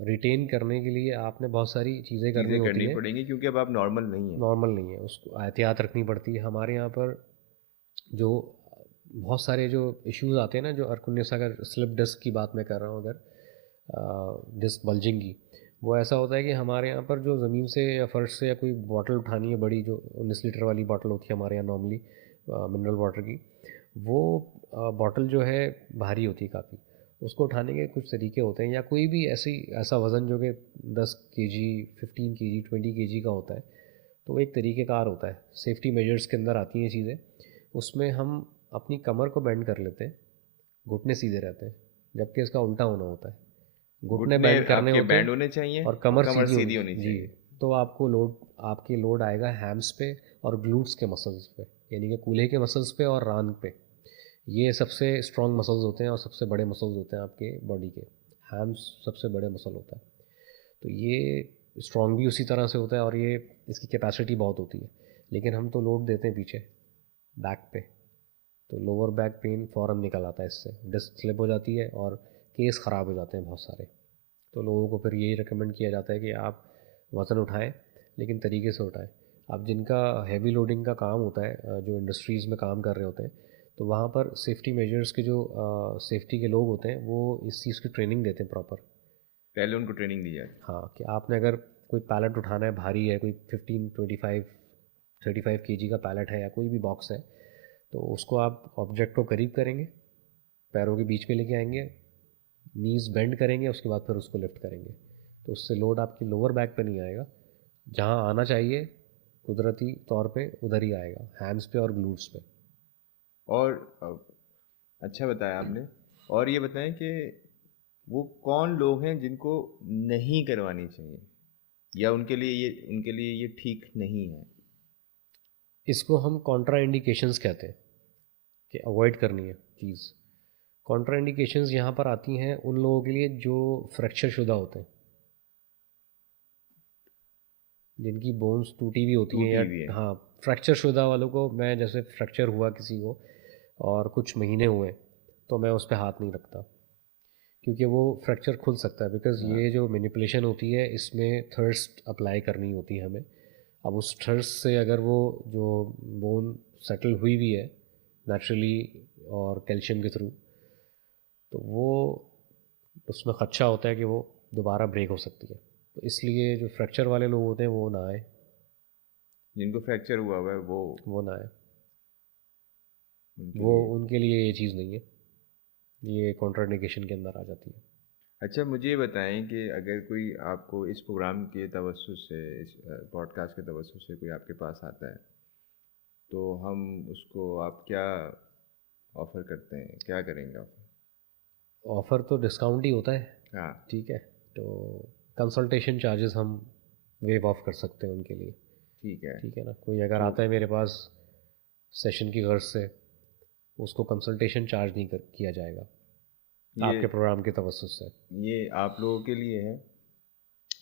रिटेन करने के लिए आपने बहुत सारी चीज़ें करनी चीज़ें होती करनी हैं, पड़ेंगी क्योंकि अब आप नॉर्मल नहीं हैं। नॉर्मल नहीं है, उसको एहतियात रखनी पड़ती है। हमारे यहाँ पर जो बहुत सारे जो इश्यूज आते हैं ना, जो अर्कुनियस, अगर स्लिप डिस्क की बात मैं कर रहा हूँ, अगर डिस्क बल्जिंग की, वो ऐसा होता है कि हमारे यहाँ पर जो ज़मीन से या फर्श से या कोई बॉटल उठानी है बड़ी, जो 19 लीटर वाली बॉटल होती है हमारे यहाँ नॉर्मली मिनरल वाटर की, वो बॉटल जो है भारी होती है काफ़ी, उसको उठाने के कुछ तरीके होते हैं, या कोई भी ऐसा वज़न जो कि 10 kg, 15 kg, 20 kg का होता है, तो वो एक तरीक़ेकार होता है, सेफ्टी मेजर्स के अंदर आती हैं चीज़ें। उसमें हम अपनी कमर को बेंड कर लेते हैं, घुटने सीधे रहते हैं, जबकि इसका उल्टा होना होता है, घुटने घुटने बेंड करने आपके होते बैंड हैं होने चाहिए और और कमर कमर सीधी होनी सीधी होनी जी। चाहिए। तो आपकी लोड आएगा हैम्स पे और ग्लूट्स के मसल्स पे, यानी कि कूल्हे के मसल्स पे और रान पे। ये सबसे स्ट्रॉन्ग मसल्स होते हैं और सबसे बड़े मसल्स होते हैं आपके बॉडी के। हैम्स सबसे बड़े मसल होता है, तो ये स्ट्रॉन्ग भी उसी तरह से होता है और ये इसकी कैपेसिटी बहुत होती है। लेकिन हम तो लोड देते हैं पीछे बैक पे, तो लोअर बैक पेन फ़ौरन निकल आता है इससे, डिस्क स्लिप हो जाती है और केस ख़राब हो जाते हैं बहुत सारे। तो लोगों को फिर यही रिकमेंड किया जाता है कि आप वज़न उठाएं, लेकिन तरीके से उठाएं। अब जिनका हैवी लोडिंग का काम होता है, जो इंडस्ट्रीज़ में काम कर रहे होते हैं, तो वहाँ पर सेफ्टी मेजर्स के जो सेफ्टी के लोग होते हैं वो इस चीज़ की ट्रेनिंग देते हैं प्रॉपर। पहले उनको ट्रेनिंग दी जाए। हाँ, कि आपने अगर कोई पैलेट उठाना है, भारी है, कोई 15, 25, 35 kg का पैलेट है या कोई भी बॉक्स है, तो उसको आप ऑब्जेक्ट को करीब करेंगे, पैरों के बीच में लेके आएंगे, नीज़ बेंड करेंगे, उसके बाद फिर उसको लिफ्ट करेंगे, तो उससे लोड आपकी लोअर बैक पे नहीं आएगा, जहाँ आना चाहिए कुदरती तौर पे उधर ही आएगा, हैम्स पे और ग्लूट्स पे। और अच्छा बताया आपने। और ये बताएं कि वो कौन लोग हैं जिनको नहीं करवानी चाहिए, या उनके लिए ये ठीक नहीं है। इसको हम कॉन्ट्रा इंडिकेशंस कहते हैं कि अवॉइड करनी है चीज़। कॉन्ट्रा इंडिकेशंस यहाँ पर आती हैं उन लोगों के लिए जो फ्रैक्चर शुदा होते हैं, जिनकी बोन्स टूटी हुई होती हैं, या टूटी हुई है। हाँ, फ्रैक्चर शुदा वालों को मैं, जैसे फ्रैक्चर हुआ किसी को और कुछ महीने हुए, तो मैं उस पर हाथ नहीं रखता, क्योंकि वो फ्रैक्चर खुल सकता है, बिकॉज़ हाँ। ये जो मैनिपुलेशन होती है इसमें थर्स्ट अप्लाई करनी होती है हमें। अब उस थर्स्ट से अगर वो जो बोन सेटल हुई भी है नेचुरली और कैल्शियम के थ्रू, तो वो उसमें खदशा होता है कि वो दोबारा ब्रेक हो सकती है, तो इसलिए जो फ्रैक्चर वाले लोग होते हैं वो ना आए, जिनको फ्रैक्चर हुआ हुआ है वो ना आए, उनके वो लिए। उनके लिए ये चीज़ नहीं है, ये कॉन्ट्राइंडिकेशन के अंदर आ जाती है। अच्छा, मुझे ये बताएं कि अगर कोई आपको इस प्रोग्राम के तवज्जुह से, इस पॉडकास्ट के तवज्जुह से कोई आपके पास आता है, तो हम उसको आप क्या ऑफ़र करते हैं, क्या करेंगे आप? ऑफ़र तो डिस्काउंट ही होता है, हाँ। ठीक है, तो कंसल्टेशन चार्जेस हम वेव ऑफ कर सकते हैं उनके लिए, ठीक है। ठीक है ना। कोई अगर तो आता है मेरे पास सेशन की गर्ज से, उसको कंसल्टेशन चार्ज नहीं किया जाएगा ये आपके प्रोग्राम के तवज्जुह से। ये आप लोगों के लिए है।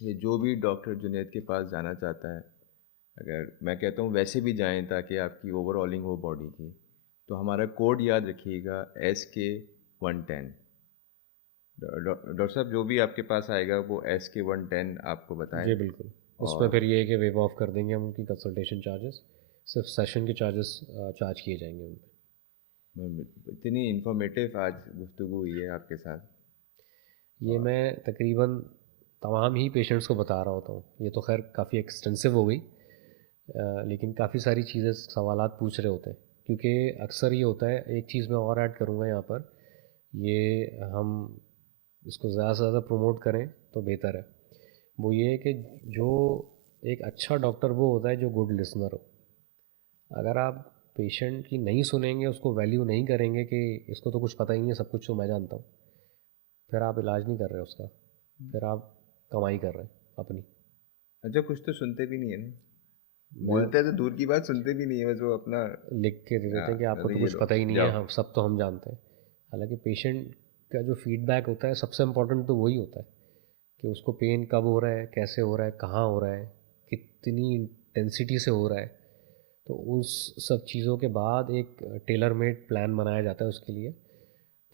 ये जो भी डॉक्टर जुनैद के पास जाना चाहता है, अगर मैं कहता हूँ वैसे भी जाएं ताकि आपकी ओवरऑलिंग हो बॉडी की, तो हमारा कोड याद रखिएगा SK110। डॉक्टर साहब जो भी आपके पास आएगा वो SK110 आपको बताएं। जी बिल्कुल। उसमें और फिर ये है कि वेव ऑफ कर देंगे हम उनकी कंसल्टेशन चार्जेस, सिर्फ सेशन के चार्जेस चार्ज किए जाएंगे उन पे। इतनी इन्फॉर्मेटिव आज गुफ्तगू हुई है आपके साथ। ये और मैं तकरीबन तमाम ही पेशेंट्स को बता रहा होता हूँ। ये तो खैर काफ़ी एक्सटेंसिव हो गई, लेकिन काफ़ी सारी चीज़ें सवालात पूछ रहे होते हैं, क्योंकि अक्सर ये होता है। एक चीज़ मैं और ऐड करूँगा यहाँ पर, ये हम इसको ज़्यादा से ज़्यादा प्रमोट करें तो बेहतर है। वो ये है कि जो एक अच्छा डॉक्टर वो होता है जो गुड लिसनर हो। अगर आप पेशेंट की नहीं सुनेंगे, उसको वैल्यू नहीं करेंगे कि इसको तो कुछ पता ही नहीं है, सब कुछ तो मैं जानता हूँ, फिर आप इलाज नहीं कर रहे उसका, फिर आप कमाई कर रहे हैं अपनी। अच्छा, कुछ तो सुनते भी नहीं है ना, वो बोलते हैं तो दूर की बात, सुनते भी नहीं है, बस वो अपना लिख के दे देते हैं कि आपको तो ये कुछ लो पता ही नहीं है, जाओ। हम सब तो हम जानते हैं। हालांकि पेशेंट का जो फीडबैक होता है सबसे इम्पोर्टेंट तो वही होता है कि उसको पेन कब हो रहा है, कैसे हो रहा है, कहाँ हो रहा है, कितनी इंटेंसिटी से हो रहा है। तो उस सब चीज़ों के बाद एक टेलर मेड प्लान बनाया जाता है उसके लिए।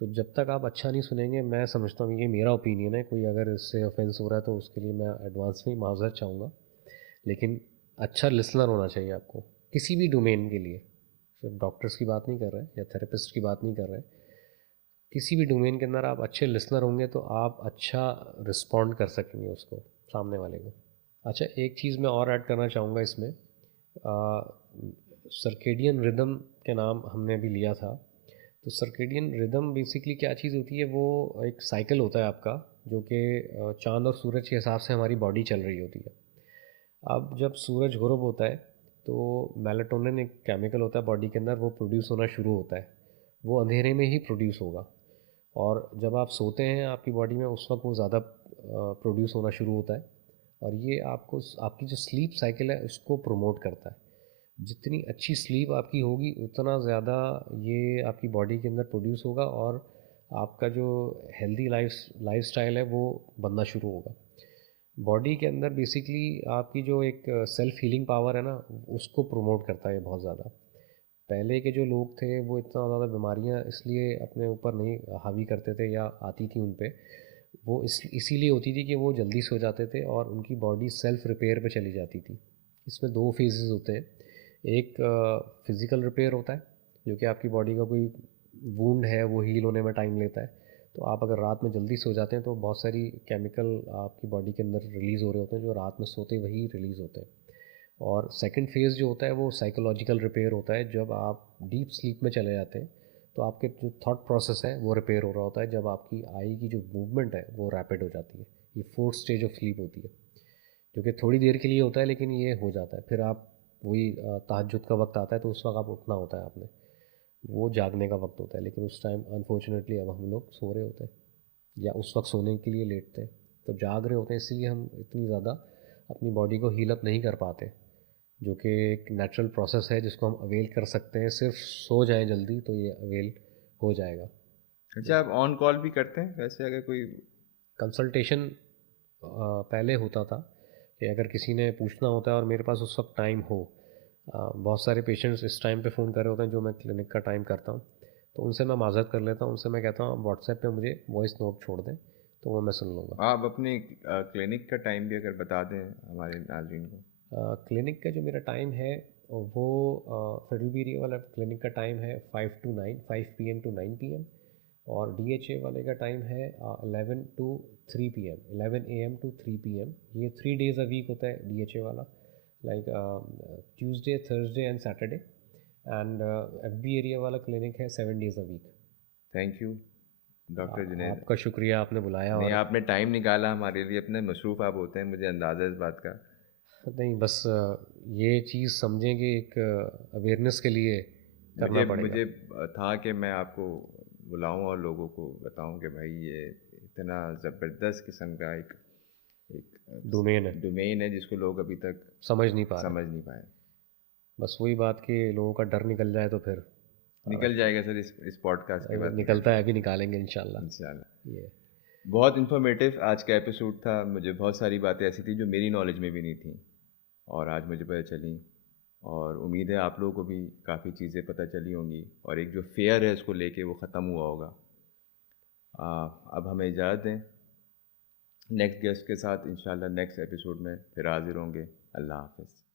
तो जब तक आप अच्छा नहीं सुनेंगे, मैं समझता हूँ, ये मेरा ओपिनियन है, कोई अगर इससे ऑफेंस हो रहा है तो उसके लिए मैं एडवांस में माज़रत चाहूँगा, लेकिन अच्छा लिसनर होना चाहिए आपको किसी भी डोमेन के लिए। सिर्फ डॉक्टर्स की बात नहीं कर रहे या थेरेपिस्ट की बात नहीं कर रहे, किसी भी डोमेन के अंदर आप अच्छे लिसनर होंगे तो आप अच्छा रिस्पॉन्ड कर सकेंगे उसको, सामने वाले को। अच्छा, एक चीज़ मैं और ऐड करना चाहूँगा इसमें, सर्केडियन रिदम के नाम हमने अभी लिया था। तो सर्केडियन रिदम बेसिकली क्या चीज़ होती है, वो एक साइकिल होता है आपका, जो कि चाँद और सूरज के हिसाब से हमारी बॉडी चल रही होती है। अब जब सूरज गुरूब होता है तो मेलाटोनिन एक केमिकल होता है बॉडी के अंदर, वो प्रोड्यूस होना शुरू होता है। वो अंधेरे में ही प्रोड्यूस होगा, और जब आप सोते हैं आपकी बॉडी में उस वक्त वो ज़्यादा प्रोड्यूस होना शुरू होता है। और ये आपको आपकी जो स्लीप साइकिल है उसको प्रमोट करता है। जितनी अच्छी स्लीप आपकी होगी उतना ज़्यादा ये आपकी बॉडी के अंदर प्रोड्यूस होगा, और आपका जो हेल्दी लाइफ स्टाइल है वो बनना शुरू होगा। बॉडी के अंदर बेसिकली आपकी जो एक सेल्फ हीलिंग पावर है ना, उसको प्रमोट करता है ये बहुत ज़्यादा। पहले के जो लोग थे वो इतना ज़्यादा बीमारियां इसलिए अपने ऊपर नहीं हावी करते थे या आती थी उन पे, वो इसीलिए होती थी कि वो जल्दी सो जाते थे और उनकी बॉडी सेल्फ रिपेयर पे चली जाती थी। इसमें दो फेजेस होते हैं। एक फिज़िकल रिपेयर होता है, जो कि आपकी बॉडी का कोई वूंड है वो हील होने में टाइम लेता है। तो आप अगर रात में जल्दी सो जाते हैं तो बहुत सारी केमिकल आपकी बॉडी के अंदर रिलीज़ हो रहे होते हैं जो रात में सोते वही रिलीज़ होते हैं। और सेकंड फेज़ जो होता है वो साइकोलॉजिकल रिपेयर होता है। जब आप डीप स्लीप में चले जाते हैं तो आपके जो थॉट प्रोसेस है वो रिपेयर हो रहा होता है, जब आपकी आई की जो मूवमेंट है वो रैपिड हो जाती है। ये फोर्थ स्टेज ऑफ स्लीप होती है, जो कि थोड़ी देर के लिए होता है लेकिन ये हो जाता है। फिर आप वही तहज्जुद का वक्त आता है तो उस वक्त आप उठना होता है आपने, वो जागने का वक्त होता है। लेकिन उस टाइम अनफॉर्चुनेटली अब हम लोग सो रहे होते हैं या उस वक्त सोने के लिए लेटते हैं, तो जाग रहे होते हैं, इसलिए हम इतनी ज़्यादा अपनी बॉडी को हील अप नहीं कर पाते, जो कि एक नेचुरल प्रोसेस है जिसको हम अवेल कर सकते हैं। सिर्फ सो जाएं जल्दी तो ये अवेल हो जाएगा। अच्छा, आप ऑन कॉल भी करते हैं वैसे अगर कोई? कंसल्टेशन पहले होता था कि अगर किसी ने पूछना होता है और मेरे पास उस वक्त टाइम हो, बहुत सारे पेशेंट्स इस टाइम पे फ़ोन कर रहे होते हैं जो मैं क्लिनिक का टाइम करता हूँ, तो उनसे मैं माज़रत कर लेता हूँ। उनसे मैं कहता हूँ व्हाट्सएप पे मुझे वॉइस नोट छोड़ दें तो वो मैं सुन लूँगा। आप अपने क्लिनिक का टाइम भी अगर बता दें हमारे नाज़रीन को। क्लिनिक का जो मेरा टाइम है वो फेडरल एरिया वाला क्लिनिक का टाइम है 5 टू 9 PM, और DHA वाले का टाइम है 11 to 3 PM, 11 AM to 3 PM। ये 3 डेज़ अ वीक होता है DHA वाला, like Tuesday, Thursday and Saturday. And FB area वाला क्लिनिक है 7 days a week. Thank you doctor Junaid. आपका शुक्रिया, आपने बुलाया। नहीं, और आपने टाइम निकाला हमारे लिए, अपने मसरूफ़ आप होते हैं, मुझे अंदाज़ा है इस बात का। नहीं, बस ये चीज़ समझें कि एक अवेयरनेस के लिए करना मुझे पड़ेगा। मुझे था कि मैं आपको बुलाऊं और लोगों को बताऊं कि भाई ये इतना ज़बरदस्त किस्म का एक डोमेन है, डोमेन है जिसको लोग अभी तक समझ नहीं पा रहे। समझ नहीं पाए। बस वही बात कि लोगों का डर निकल जाए तो फिर निकल जाएगा सर इस पॉडकास्ट के अगर बाद। निकलता है अभी निकालेंगे इंशाल्लाह। इंशाल्लाह। ये बहुत इन्फॉर्मेटिव आज का एपिसोड था। मुझे बहुत सारी बातें ऐसी थी जो मेरी नॉलेज में भी नहीं थी और आज मुझे पता चली, और उम्मीद है आप लोगों को भी काफ़ी चीज़ें पता चली होंगी और एक जो फेयर है उसको लेके वो ख़त्म हुआ होगा। अब हमें इजाज़त दें, नेक्स्ट गेस्ट के साथ इंशाल्लाह नेक्स्ट एपिसोड में फिर हाजिर होंगे। अल्लाह हाफ़िज़।